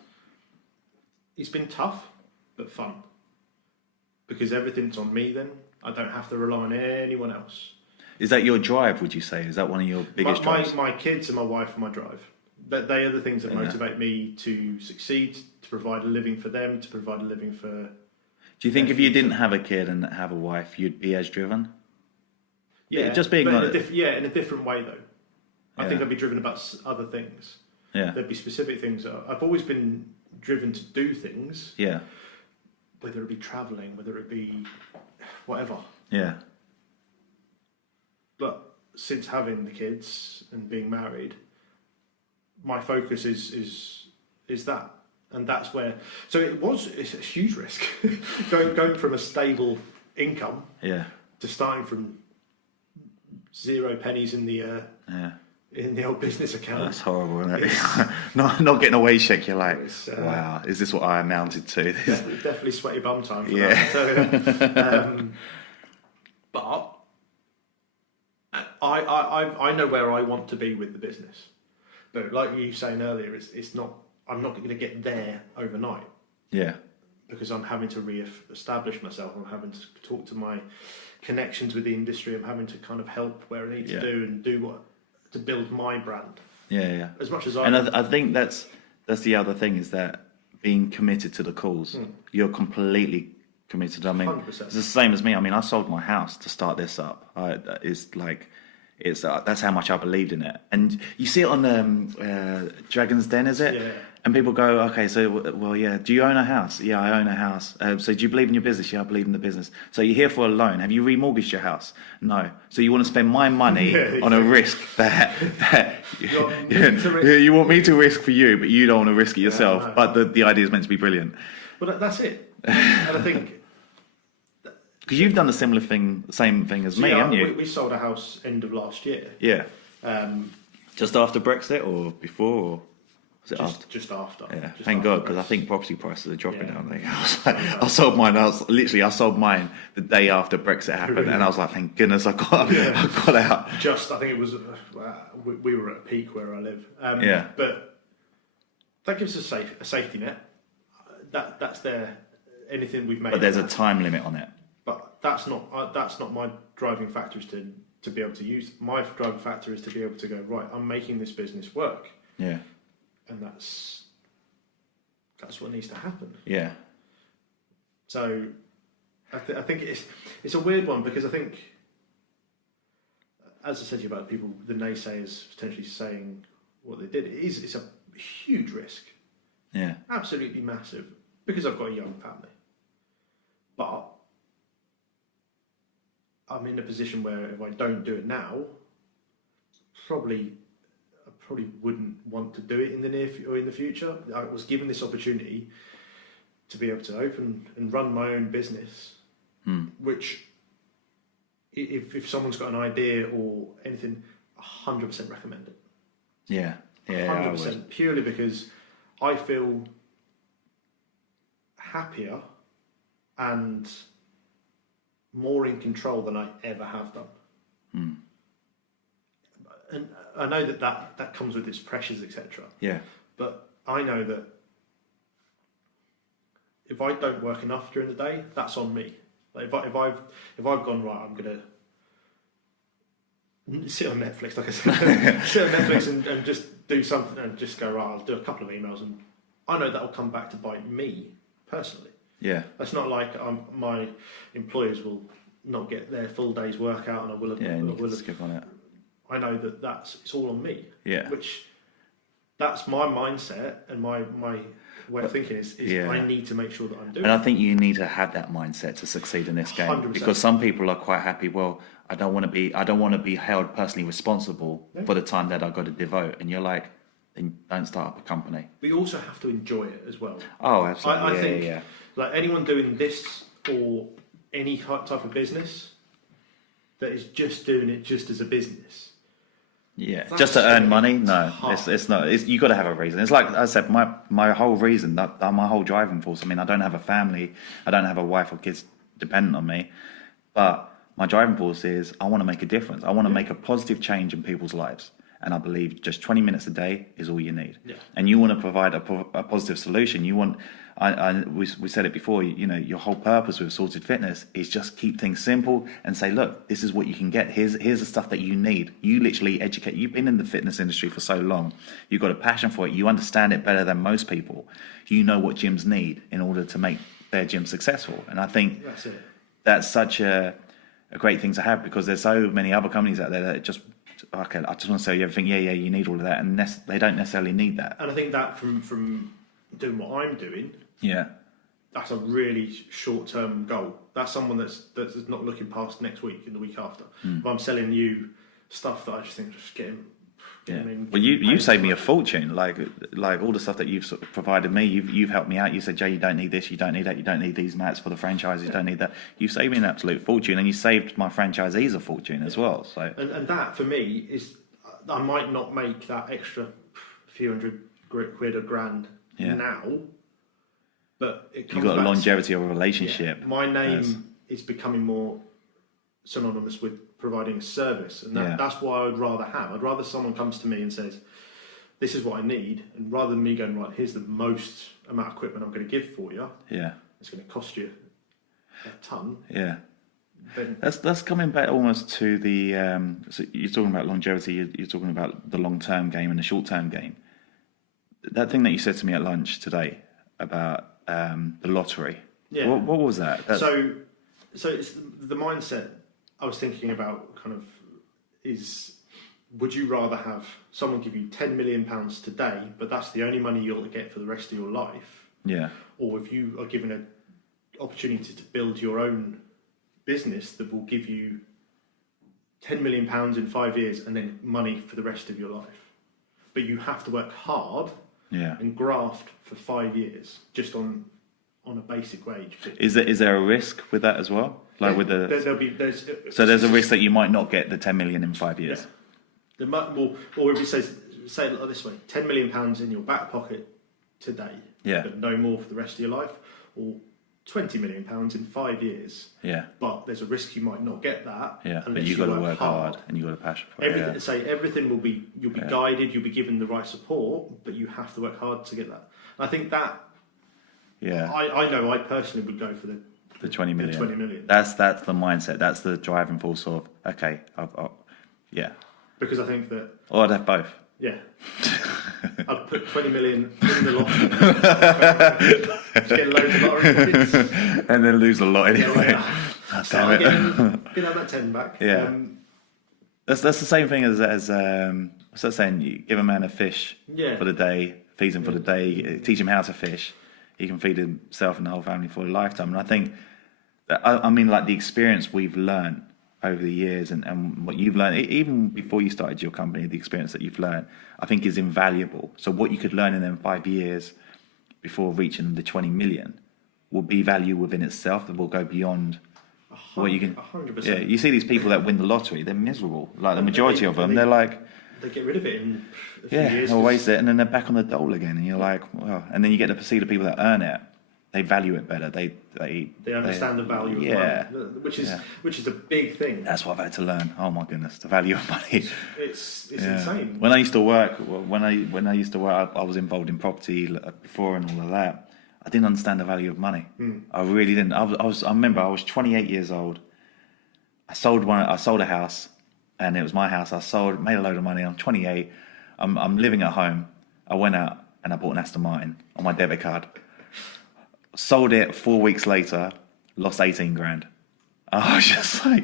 been tough, but fun. Because everything's on me then. I don't have to rely on anyone else. Is that your drive, would you say? Is that one of your biggest drives? My kids and my wife are my drive. They are the things that motivate me to succeed, to provide a living for them, to provide a living for... Do you think if you didn't have a kid and have a wife, you'd be as driven? Yeah, just being in like... in a different way though. I think I'd be driven about other things. Yeah. There'd be specific things. I've always been driven to do things. Yeah. Whether it be travelling, whether it be whatever. Yeah. But since having the kids and being married, my focus is that, and that's where. So it's a huge risk going from a stable income to starting from 0 pennies in the old business account. That's horrible, isn't it? not getting a wage check. You're like, wow, is this what I amounted to? Definitely sweaty bum time. For that, but I know where I want to be with the business. But like you were saying earlier, it's not. I'm not going to get there overnight. Yeah. Because I'm having to re-establish myself. I'm having to talk to my connections with the industry. I'm having to kind of help where I need to do and do what to build my brand. Yeah. As much as I. And I think that's the other thing, is that being committed to the cause. You're completely committed. I mean, 100%. It's the same as me. I mean, I sold my house to start this up. That's how much I believed in it. And you see it on Dragon's Den, is it? Yeah. And people go, okay, so, well, yeah, do you own a house? Yeah, I own a house. So do you believe in your business? Yeah, I believe in the business. So you're here for a loan. Have you remortgaged your house? No. So you want to spend my money on a risk that you want me to risk for you, but you don't want to risk it yourself. No. But the idea is meant to be brilliant. Well, that's it. And I think... Because you've done the same thing as me, haven't you? We sold a house end of last year. Yeah. Just after Brexit or before? Or was it after? Just after. Yeah. Thank God, because I think property prices are dropping down there. I sold mine. I sold mine the day after Brexit happened, and I was like, thank goodness I got out. I think it was. We were at a peak where I live. But that gives us a safety net. That's there. Anything we've made. But there's a time limit on it. But that's not my driving factor, is to be able to use. My driving factor is to be able to go, right, I'm making this business work. Yeah. And that's what needs to happen. Yeah. So I think it's a weird one, because I think, as I said to you about people, the naysayers potentially saying what they did, it's a huge risk. Yeah. Absolutely massive, because I've got a young family. But I'm in a position where if I don't do it now, I probably wouldn't want to do it in the in the future. I was given this opportunity to be able to open and run my own business, which if someone's got an idea or anything, 100% recommend it. Yeah, yeah, 100%, purely because I feel happier and more in control than I ever have done. And I know that comes with its pressures, etc. Yeah. But I know that if I don't work enough during the day, that's on me. Like if I've gone right, I'm gonna sit on Netflix, like I said, sit on Netflix and just do something and just go right. I'll do a couple of emails, and I know that'll come back to bite me personally. Yeah. That's not like my employers will not get their full day's work out, and I will have. Yeah, and you will can have, skip on it. I know it's all on me. Yeah. Which that's my mindset and my way of thinking is I need to make sure that I'm doing. And I think you need to have that mindset to succeed in this game 100%. because some people are quite happy. Well, I don't want to be held personally responsible for the time that I've got to devote. And you're like, then don't start up a company. We also have to enjoy it as well. Oh, absolutely. I think like anyone doing this or any type of business that is just doing it just as a business. Yeah, just to earn money? No, it's not. You got to have a reason. It's like I said, my whole reason, my whole driving force. I mean, I don't have a family, I don't have a wife or kids dependent on me, but my driving force is I want to make a difference. I want to make a positive change in people's lives, and I believe just 20 minutes a day is all you need. Yeah. And you want to provide a positive solution. You want. We said it before, you know, your whole purpose with Sorted Fitness is just keep things simple and say, look, this is what you can get. Here's the stuff that you need. You literally educate. You've been in the fitness industry for so long. You've got a passion for it. You understand it better than most people. You know what gyms need in order to make their gym successful. And I think that's such a great thing to have because there's so many other companies out there that just, okay, I just want to sell you everything. Yeah, you need all of that. And they don't necessarily need that. And I think that from doing what I'm doing, that's a really short-term goal. That's someone that's not looking past next week and the week after. If I'm selling you stuff that I just think just get him. Well, you saved me a fortune. Like all the stuff that you've sort of provided me, you've helped me out. You said, Jay, you don't need this, you don't need that, you don't need these mats for the franchises, you don't need that. You saved me an absolute fortune, and you saved my franchisees a fortune as well. So and that for me is, I might not make that extra few hundred quid or grand now. But it comes you've got a longevity of a relationship. Yeah. My name is becoming more synonymous with providing a service, and that's why I would rather have. I'd rather someone comes to me and says, "This is what I need," and rather than me going, "Right, here's the most amount of equipment I'm going to give for you." Yeah, it's going to cost you a ton. Yeah. Then that's coming back almost to the. So you're talking about longevity. You're talking about the long-term game and the short-term game. That thing that you said to me at lunch today about the lottery. Yeah. What was that? So it's the mindset I was thinking about kind of is, would you rather have someone give you £10 million today, but that's the only money you'll get for the rest of your life? Yeah. Or if you are given an opportunity to build your own business that will give you £10 million in 5 years and then money for the rest of your life. But you have to work hard and graft for 5 years just on a basic wage. Is there a risk with that as well? Like with the there's a risk that you might not get the 10 million in 5 years. Yeah. Or if it say it like this way, £10 million in your back pocket today, but no more for the rest of your life, or £20 million in 5 years. Yeah. But there's a risk you might not get that. Yeah. But you've got to work hard and you've got a passion for it. Everything will be, you'll be guided, you'll be given the right support, but you have to work hard to get that. And I think that. Yeah. I know I personally would go for the 20 million. The 20 million. That's the mindset. That's the driving force of yeah. Because I think that. Or I'd have both. Yeah. I'd put 20 million in the lottery. Just get loads of lottery points. And then lose a lot anyway. Get that 10 back. Yeah. That's the same thing as what's that saying? You give a man a fish for the day, feeds him for the day, teach him how to fish. He can feed himself and the whole family for a lifetime. And I think that, I mean, like the experience we've learned over the years and what you've learned, even before you started your company, the experience that you've learned, I think is invaluable. So what you could learn in them 5 years before reaching the 20 million will be value within itself that will go beyond what you can. 100%. Yeah, you see these people that win the lottery, they're miserable. Like the majority of them, they- they're like, They get rid of it in a few yeah, years. they'll 'cause- waste it, and then they're back on the dole again, and you're like, well. And then you get to see the people that earn it. They value it better. They understand the value yeah, of money, which is a big thing. That's what I've had to learn. Oh my goodness, the value of money. It's insane. When I used to work, I was involved in property before and all of that. I didn't understand the value of money. I really didn't. I remember I was 28 years old. I sold a house, and it was my house. Made a load of money. I'm 28. I'm living at home. I went out and I bought an Aston Martin on my debit card. Sold it 4 weeks later, lost 18 grand. I was just like,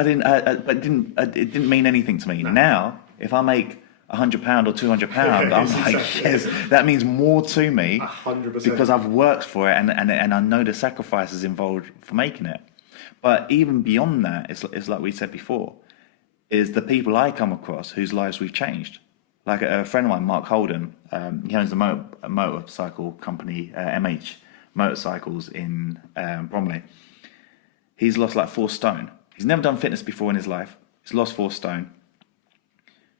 it didn't mean anything to me. No. Now, if I make £100 or £200, I'm like, yes, that means more to me 100%. because I've worked for it and I know the sacrifices involved for making it. But even beyond that, it's like we said before, is the people I come across whose lives we've changed. Like a friend of mine, Mark Holden, he owns a motorcycle company, MH Motorcycles in Bromley. He's lost like 4 stone. He's never done fitness before in his life. He's lost 4 stone.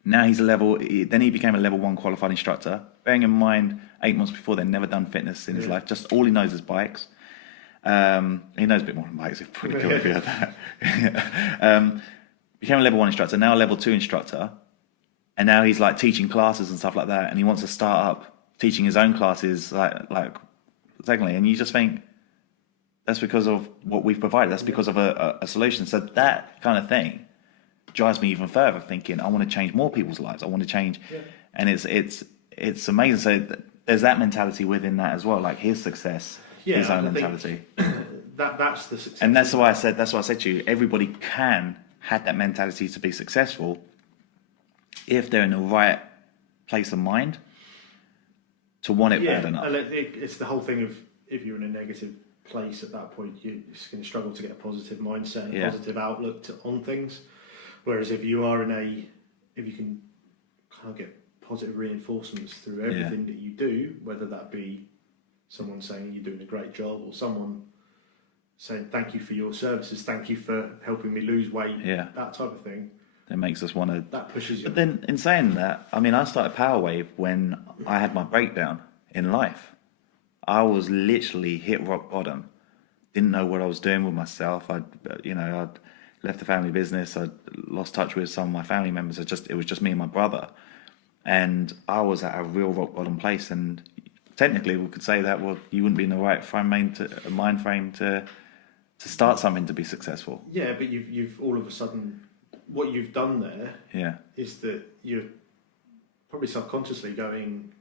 Now then he became a level 1 qualified instructor. Bearing in mind, 8 months before, they'd never done fitness in his life. Just all he knows is bikes. He knows a bit more than bikes. It's pretty cool if he had that. Became a level 1 instructor, now a level 2 instructor. And now he's like teaching classes and stuff like that. And he wants to start up teaching his own classes like secondly. And you just think, that's because of what we've provided. That's because of a solution. So that kind of thing drives me even further, thinking I want to change more people's lives. I want to change, and it's amazing. So there's that mentality within that as well, like his success, his own mentality. That's the success. And that's why I said to you, everybody can have that mentality to be successful if they're in the right place of mind to want it bad enough. And it's the whole thing of, if you're in a negative place at that point, you're just going to struggle to get a positive mindset, a positive outlook on things. Whereas if you can kind of get positive reinforcements through everything that you do, whether that be someone saying you're doing a great job, or someone saying thank you for your services, thank you for helping me lose weight, that type of thing. It makes us want to. That pushes you. But then, in saying that, I mean, I started Powerwave when I had my breakdown in life. I was literally hit rock bottom. Didn't know what I was doing with myself. I'd left the family business. I'd lost touch with some of my family members. It was just me and my brother, and I was at a real rock bottom place. And technically, we could say that you wouldn't be in the right mind frame to start something to be successful. Yeah, but you've all of a sudden, what you've done there is that you're probably subconsciously going,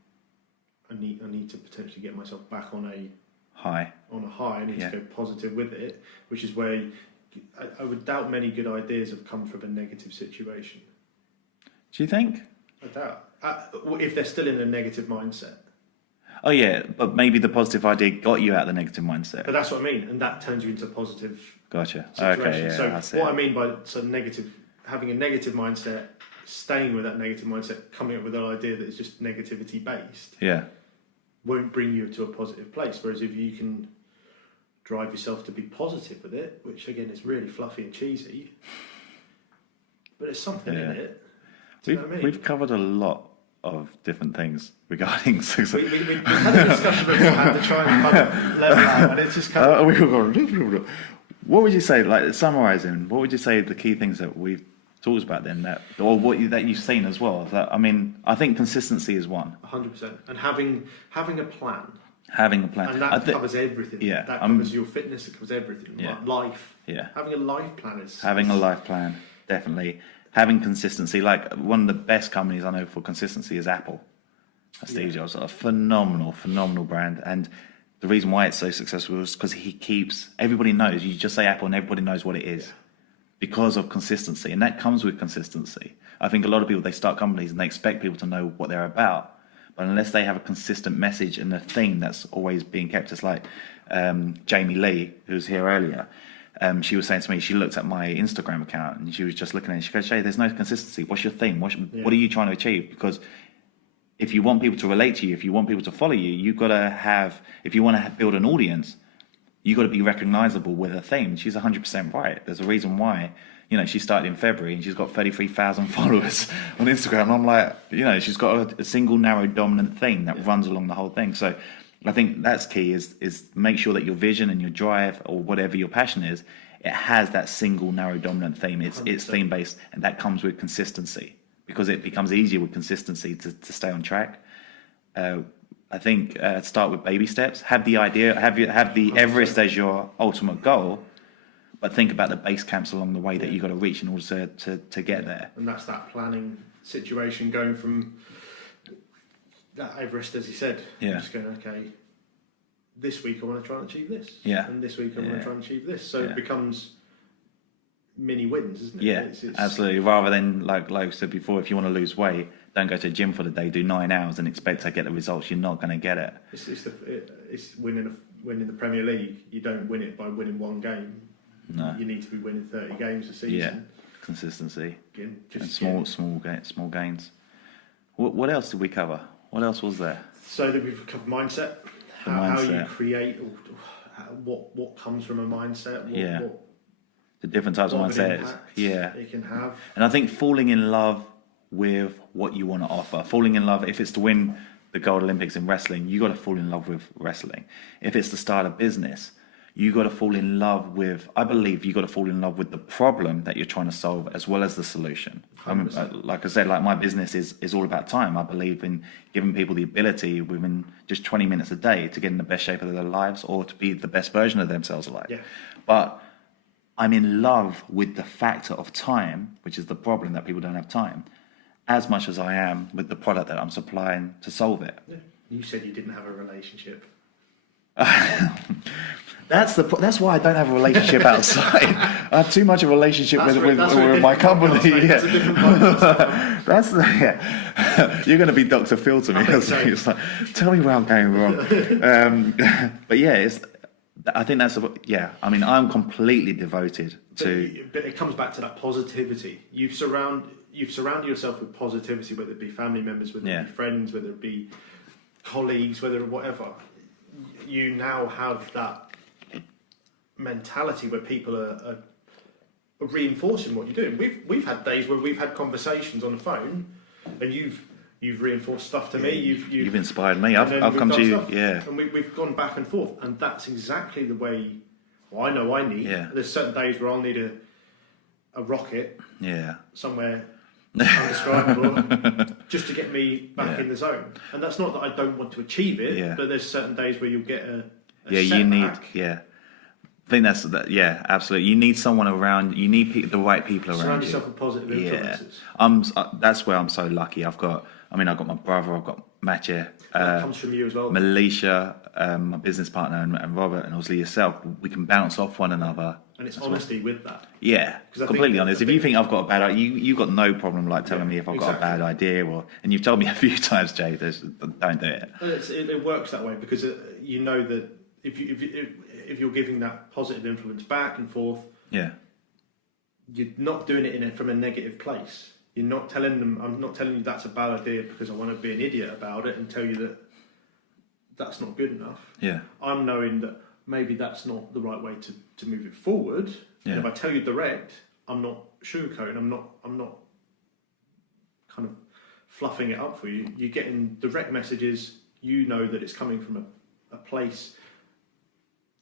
I need to potentially get myself back on a high. I need to go positive with it, which is where I would doubt many good ideas have come from a negative situation. Do you think? I doubt. If they're still in a negative mindset. Oh yeah, but maybe the positive idea got you out of the negative mindset. But that's what I mean, and that turns you into a positive situation. Okay, yeah. So what I mean by having a negative mindset, staying with that negative mindset, coming up with an idea that is just negativity based, won't bring you to a positive place. Whereas if you can drive yourself to be positive with it, which again is really fluffy and cheesy, but there's something in it. We've covered a lot of different things regarding success. We had a discussion beforehand to try and kind of level out, and it's just kind of. What would you say, like summarising? What would you say the key things that we've talked about then, that you've seen as well? I think consistency is one. 100%, and having a plan. Having a plan, and that covers everything. Yeah, that covers your fitness. It covers everything. Yeah. Life. Yeah, having a life plan is having a life plan, definitely. Having consistency, like one of the best companies I know for consistency is Apple. Steve Jobs, a phenomenal brand, and the reason why it's so successful is because everybody knows. You just say Apple and everybody knows what it is because of consistency, and that comes with consistency. I think a lot of people, they start companies and they expect people to know what they're about, but unless they have a consistent message and a theme that's always being kept, it's like Jamie Lee, who was here earlier. She was saying to me, she looked at my Instagram account and she was just looking at it. She goes, Shay, there's no consistency. What's your theme? What are you trying to achieve? Because if you want people to relate to you, if you want people to follow you, you've got to have, if you want to build an audience, You got to be recognizable with a theme. She's 100% right. There's a reason why, she started in February and she's got 33,000 followers on Instagram. And I'm like, she's got a single narrow dominant theme that runs along the whole thing. So I think that's key is make sure that your vision and your drive or whatever your passion is, it has that single narrow dominant theme. It's theme based, and that comes with consistency, because it becomes easier with consistency to stay on track. I think start with baby steps. Have the idea, have the Everest as your ultimate goal, but think about the base camps along the way that you got to reach in order to get there. And that's that planning situation, going from that Everest, as you said. Yeah. Just going, okay, this week I want to try and achieve this. Yeah. And this week I want to try and achieve this. So it becomes mini wins, isn't it? Yeah, it's absolutely. Rather than, like I said before, if you want to lose weight, don't go to the gym for the day, do 9 hours and expect to get the results. You're not going to get it. It's winning the Premier League. You don't win it by winning one game. No. You need to be winning 30 games a season. Yeah, consistency. Again, And small gains. What else did we cover? What else was there? So that we've covered mindset. How you create, or what comes from a mindset. What the different types of mindsets. Yeah. It can have. And I think falling in love with what you want to offer. Falling in love, if it's to win the Gold Olympics in wrestling, you got to fall in love with wrestling. If it's to start a business, you got to fall in love with, I believe you got to fall in love with the problem that you're trying to solve as well as the solution. I mean, like I said, like my business is all about time. I believe in giving people the ability within just 20 minutes a day to get in the best shape of their lives or to be the best version of themselves alive. Yeah. But I'm in love with the factor of time, which is the problem that people don't have time, as much as I am with the product that I'm supplying to solve it. Yeah. You said you didn't have a relationship. That's why I don't have a relationship outside. I have too much of a relationship with my company. That's a different podcast. You're going to be Dr. Phil to me. It's like, tell me where I'm going wrong. But yeah, I think that's I mean, I'm completely devoted to. But it comes back to that positivity. You've surrounded yourself with positivity, whether it be family members, whether it be friends, whether it be colleagues, whatever. You now have that mentality where people are reinforcing what you're doing. We've had days where we've had conversations on the phone, and you've reinforced stuff to me. You've inspired me. I've come to you, and we've gone back and forth, and that's exactly the way. Well, I know I need. Yeah. There's certain days where I'll need a rocket. Yeah. Somewhere undescribable, just to get me back in the zone. And that's not that I don't want to achieve it, but there's certain days where you'll get a setback. I think absolutely. You need someone around. You need the right people around. Surround yourself with positive influences. That's where I'm so lucky. I've got my brother. I've got Matthew. That comes from you as well. Melisha, my business partner, and Robert, and obviously yourself. We can bounce off one another. And it's honesty with that. Yeah, completely honest. If you think I've got a bad idea, you've got no problem telling me if I've got a bad idea, and you've told me a few times, Jay, don't do it. It works that way because you know that if you're giving that positive influence back and forth, you're not doing it from a negative place. You're not telling them. I'm not telling you that's a bad idea because I want to be an idiot about it and tell you that that's not good enough. Yeah, I'm knowing that maybe that's not the right way to move it forward. Yeah. And if I tell you direct, I'm not sugarcoating. I'm not kind of fluffing it up for you. You're getting direct messages. You know that it's coming from a place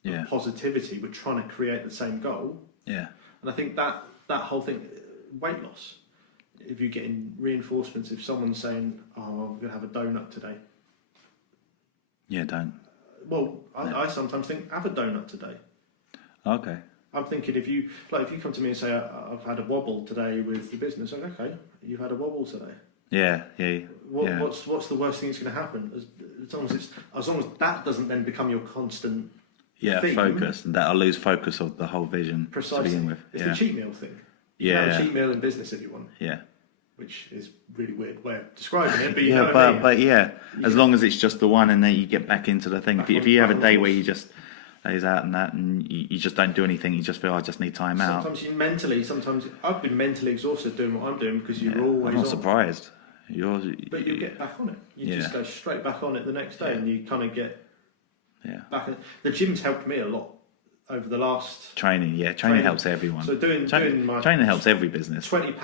of positivity. We're trying to create the same goal. Yeah. And I think that whole thing, weight loss. If you're getting reinforcements, if someone's saying, "Oh, I'm going to have a donut today." Yeah, don't. Well, I sometimes think, have a donut today. Okay. I'm thinking if you come to me and say, I've had a wobble today with the business, I'm like, okay, you've had a wobble today. Yeah. What's the worst thing that's going to happen? As long as that doesn't then become your constant theme, focus, and that'll lose focus of the whole vision. Precisely. To begin with. It's the cheat meal thing. Yeah. You have a cheat meal in business if you want. Yeah. Which is a really weird way of describing it, but as long as it's just the one, and then you get back into the thing. If you have a day where you just lays out and that, and you just don't do anything, you just feel I just need time out. Sometimes I've been mentally exhausted doing what I'm doing because you're always. I'm not surprised. But you get back on it. You just go straight back on it the next day, and you kind of get back. The gym's helped me a lot over the last Training helps everyone. So doing my training helps every business. 20 minute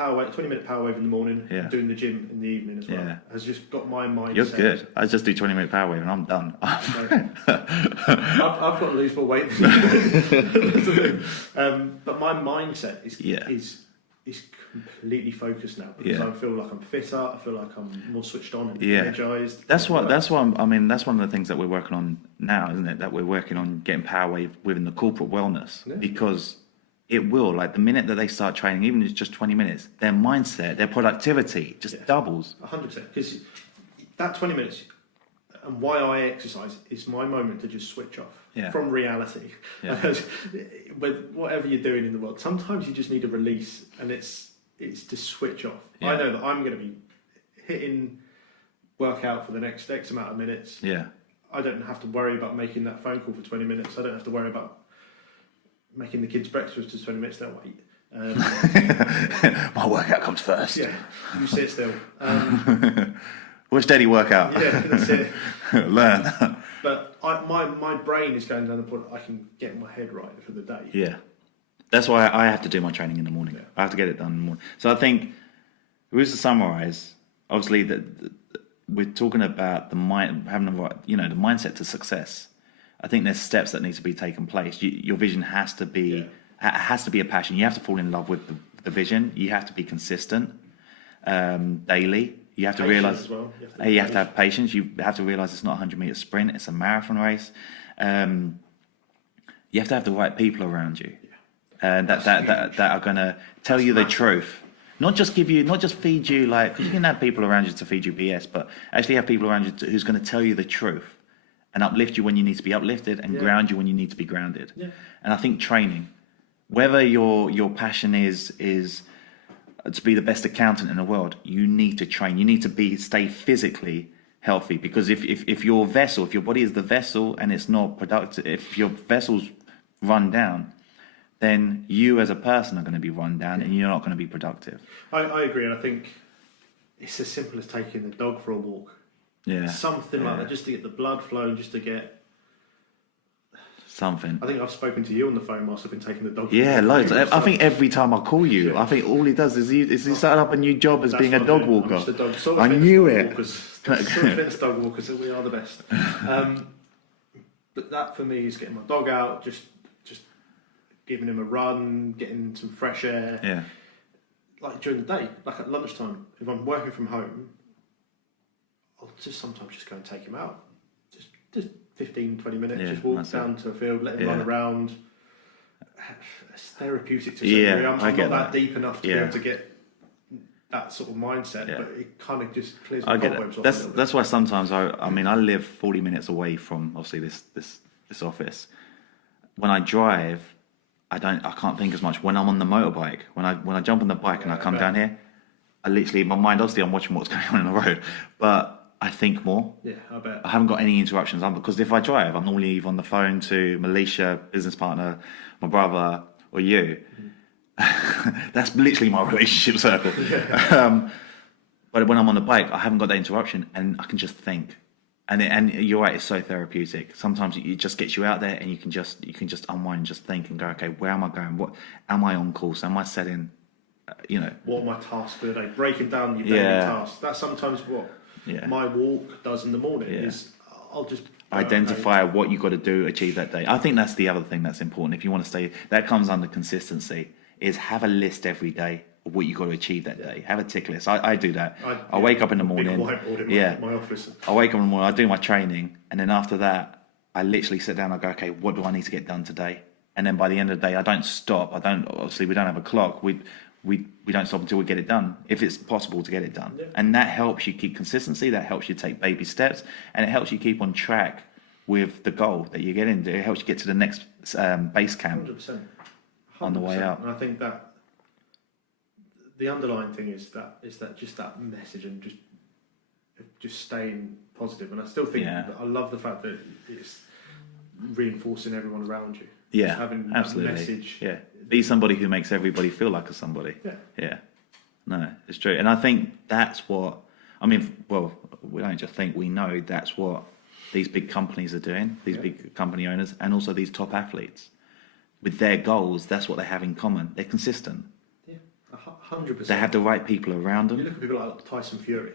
power wave in the morning, Yeah. doing the gym in the evening as well. Yeah. Has just got my mindset. You're good. I just do 20-minute power wave and I'm done. I've got to lose more weight. But my mindset is completely focused now because I feel like I'm fitter. I feel like I'm more switched on and energized. That's one of the things that we're working on now, isn't it? That we're working on getting power wave within the corporate wellness because it will, like the minute that they start training, even if it's just 20 minutes, their mindset, their productivity just doubles. 100%. Because that 20 minutes and why I exercise is my moment to just switch off from reality. Yeah. With whatever you're doing in the world, sometimes you just need a release, and it's to switch off. Yeah. I know that I'm going to be hitting workout for the next X amount of minutes. Yeah. I don't have to worry about making that phone call for 20 minutes. I don't have to worry about making the kids' breakfast for 20 minutes. They'll wait. My workout comes first. Yeah, you sit still. Watch Daddy workout. Yeah, that's it. Learn. But my brain is going down the point I can get my head right for the day. Yeah. That's why I have to do my training in the morning. Yeah. I have to get it done in the morning. So I think, if we was to summarise, obviously we're talking about the mind, having the mindset to success. I think there's steps that need to be taken place. Your vision has to be a passion. You have to fall in love with the vision. You have to be consistent daily. You have to realise you have to have patience. You have to realise it's not a 100-metre sprint; it's a marathon race. You have to have the right people around you, that are going to tell you the truth. Not just feed you because you can have people around you to feed you BS, but actually have people around you who's going to tell you the truth and uplift you when you need to be uplifted and ground you when you need to be grounded. Yeah. And I think training, whether your passion is to be the best accountant in the world, you need to train. You need to stay physically healthy, because if your body is the vessel and it's not productive, if your vessel's run down, then you as a person are going to be run down and you're not going to be productive. I agree, and I think it's as simple as taking the dog for a walk. Yeah. Something like that, just to get the blood flowing, just to get something. I think I've spoken to you on the phone whilst I've been taking the dog. Yeah, loads. I think every time I call you, I think all he does is he started up a new job as being a dog walker. I knew it. Fitness dog walkers, we are the best. But that for me is getting my dog out, just giving him a run, getting some fresh air. Yeah. Like during the day, like at lunchtime, if I'm working from home, I'll just sometimes just go and take him out. Just 15, 20 minutes, just walk down to a field, let him run around. It's therapeutic to some degree. I'm not that deep enough to be able to get that sort of mindset, but it kind of just clears the cobwebs off. That's why sometimes I live 40 minutes away from obviously this office. When I drive, I can't think as much. When I'm on the motorbike, when I jump on the bike and I come down here, I literally, my mind, obviously I'm watching what's going on in the road, but I think more. Yeah, I bet. I haven't got any interruptions on, because if I drive, I'm normally either on the phone to Malaysia, business partner, my brother, or you. Mm-hmm. That's literally my relationship circle. Yeah. But when I'm on the bike, I haven't got that interruption, and I can just think. And you're right, it's so therapeutic. Sometimes it just gets you out there, and you can just unwind and just think and go, okay, where am I going? What am I on course? Am I setting? What are my tasks for the day? Breaking down your daily tasks. That's sometimes what my walk does in the morning. Is I'll just identify what you got to do to achieve that day. I think that's the other thing that's important. If you want to stay, that comes under consistency. Is have a list every day of what you got to achieve that day. Have a tick list. I do that. I wake up in the morning. Big whiteboard in my office. I wake up in the morning. I do my training, and then after that, I literally sit down. I go, okay, what do I need to get done today? And then by the end of the day, I don't stop. Obviously, we don't have a clock. We don't stop until we get it done, if it's possible to get it done. Yeah. And that helps you keep consistency, that helps you take baby steps, and it helps you keep on track with the goal that you get into. It helps you get to the next base camp 100%. on the way up. And I think that the underlying thing is that just that message and just staying positive. And I still think that I love the fact that it's reinforcing everyone around you. Yeah, just having absolutely. That message. Yeah. Be somebody who makes everybody feel like a somebody. Yeah. No, it's true. And I think that's what, we don't just think, we know that's what these big companies are doing, these big company owners, and also these top athletes. with their goals, that's what they have in common. They're consistent. Yeah, 100%. They have the right people around them. You look at people like Tyson Fury.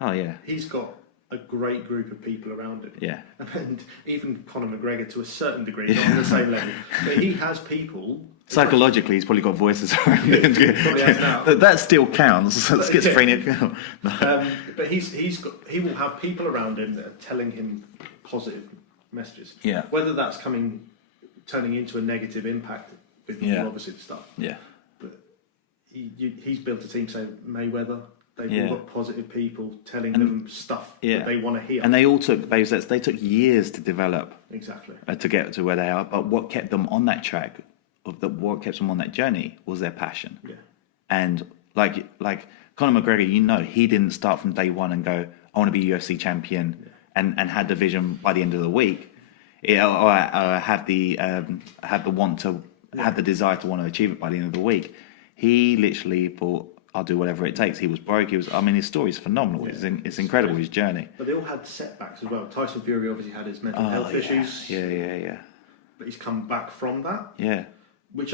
Oh yeah. He's got a great group of people around him. Yeah. And even Conor McGregor to a certain degree, not on the same level. But he has people. Psychologically, he's probably got voices around him. Probably has now. That still counts. Schizophrenia. But he will have people around him that are telling him positive messages. Yeah. Whether that's turning into a negative impact with obviously the stuff. Yeah. But he's built a team, say Mayweather. They've all got positive people telling them stuff that they want to hear. And they all took they took years to develop. Exactly. To get to where they are. But what kept them on that track, what kept them on that journey, was their passion. Yeah. And like Conor McGregor, he didn't start from day one and go, I want to be UFC champion, and had the vision by the end of the week. Or had the want to had the desire to want to achieve it by the end of the week. He literally thought, I'll do whatever it takes. He was broke. His story is phenomenal. Yeah. It's incredible, his journey. But they all had setbacks as well. Tyson Fury obviously had his mental health issues. Yeah. But he's come back from that. Yeah.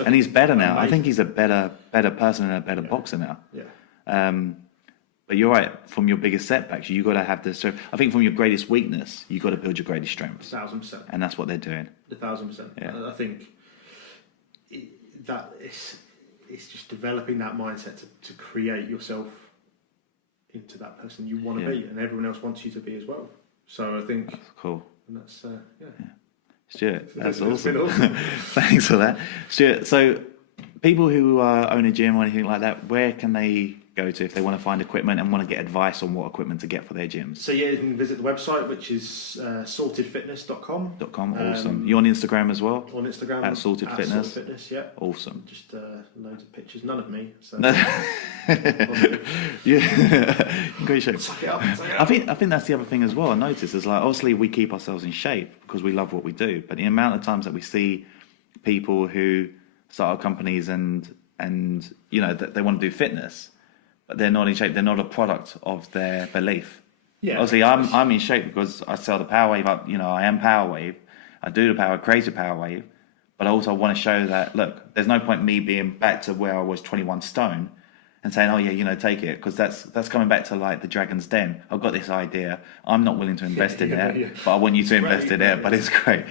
And he's better now. I think he's a better person and a better boxer now. Yeah. But you're right. From your biggest setbacks, you got to have this. So I think from your greatest weakness, you got to build your greatest strength. 1,000%. And that's what they're doing. 1,000%. Yeah. I think that it's just developing that mindset to create yourself into that person you want to be, and everyone else wants you to be as well. So I think that's cool. And that's Stuart, that's awesome. Awesome. Thanks for that, Stuart. So people who own a gym or anything like that, where can they go to if they want to find equipment and want to get advice on what equipment to get for their gyms? So you can visit the website, which is sortedfitness.com. Awesome. You on Instagram as well? On Instagram at Sorted Fitness. Sorted Fitness, yeah. Awesome. Just loads of pictures, none of me. So. Yeah, great shape. Suck it up. I think that's the other thing as well. I noticed is obviously we keep ourselves in shape because we love what we do, but the amount of times that we see people who start companies and that they want to do fitness, but they're not in shape. They're not a product of their belief. Yeah. Obviously, I'm in shape because I sell the Power Wave. I am Power Wave. I do the Power, crazy Power Wave. But I also want to show that, look, there's no point me being back to where I was 21 stone and saying, oh yeah, take it, because that's coming back to like the Dragon's Den. I've got this idea. I'm not willing to invest in it, but I want you to invest in it. But it's great,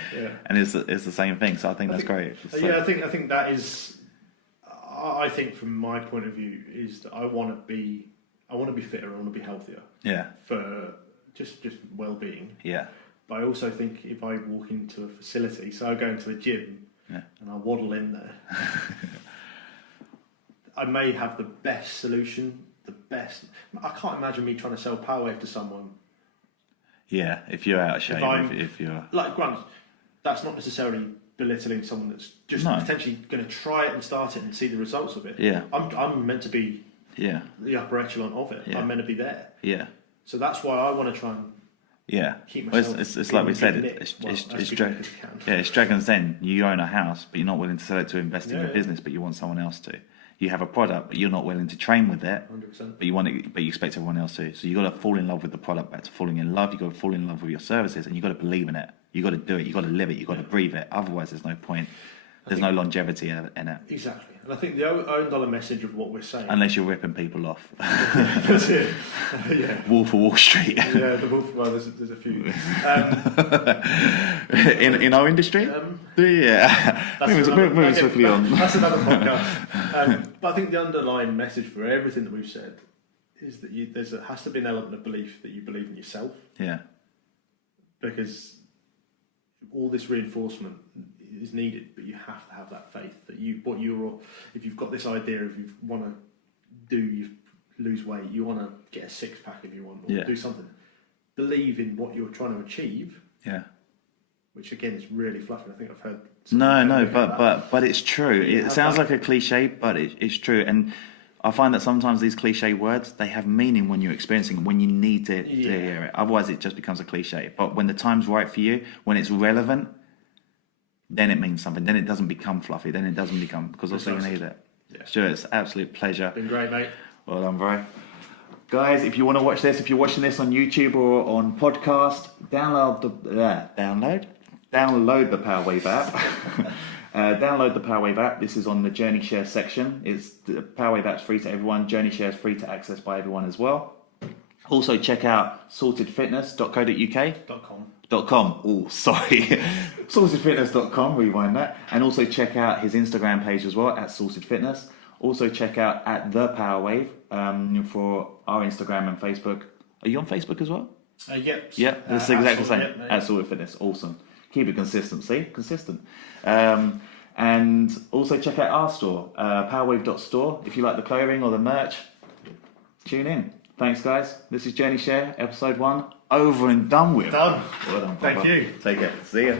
and it's the same thing. So I think that's great. Yeah, I think that is. I think from my point of view is that I want to be fitter. I want to be healthier. Yeah. For just well-being. Yeah. But I also think if I walk into a facility, so I go into a gym and I waddle in there, I may have the best solution, I can't imagine me trying to sell Powerwave to someone. Yeah, if you're out of shape, if you're... Like, granted, that's not necessarily belittling someone that's just potentially going to try it and start it and see the results of it. Yeah. I'm meant to be the upper echelon of it. Yeah. I'm meant to be there. Yeah. So that's why I want to try and keep myself... Well, it's like we said, it's Dragon's Den. You own a house, but you're not willing to sell it to invest in your business, but you want someone else to. You have a product, but you're not willing to train with it. 100%. But you expect everyone else to. So you got to fall in love with the product. Back to falling in love, you got to fall in love with your services, and you got to believe in it. You got to do it. You got to live it. You got to breathe it. Otherwise, there's no point. There's no longevity in it. Exactly. And I think the own dollar message of what we're saying, unless you're ripping people off. That's it. Wolf of Wall Street. Yeah, the Wolf. Well, there's a few. In our industry. Moving swiftly on. That's another podcast. But I think the underlying message for everything that we've said is that there has to be an element of belief that you believe in yourself. Yeah. Because all this reinforcement is needed, but you have to have that faith that if you've got this idea, if you want to lose weight, you want to get a six pack if you want, or do something. Believe in what you're trying to achieve. Yeah. Which again is really fluffy. I think I've heard. But it's true. It sounds like a cliche, but it's true. And I find that sometimes these cliche words, they have meaning when you're experiencing it, when you need to hear it. Otherwise, it just becomes a cliche. But when the time's right for you, when it's relevant, then it means something. Then it doesn't become fluffy. Then it doesn't become, because also you need it. Yeah. Sure, it's an absolute pleasure. Been great, mate. Well done, bro. Guys, if you want to watch this, if you're watching this on YouTube or on podcast, download the Powerwave app. Download the Powerwave app. This is on the Journey Share section. The Powerwave app's free to everyone. Journey Share is free to access by everyone as well. Also check out sortedfitness.co.uk. .com. Oh, sorry. sortedfitness.com, rewind that. And also check out his Instagram page as well, at Sorted Fitness. Also check out at The Powerwave for our Instagram and Facebook. Are you on Facebook as well? Yep. Yeah, it's exactly the same. Yep, At Sorted Fitness. Awesome. Keep it consistent, see? Consistent. And also check out our store, powerwave.store. If you like the clothing or the merch, tune in. Thanks, guys. This is Journey Share, episode 1. Over and done with. Done. Well done, Thank Papa. you. Take care. See ya.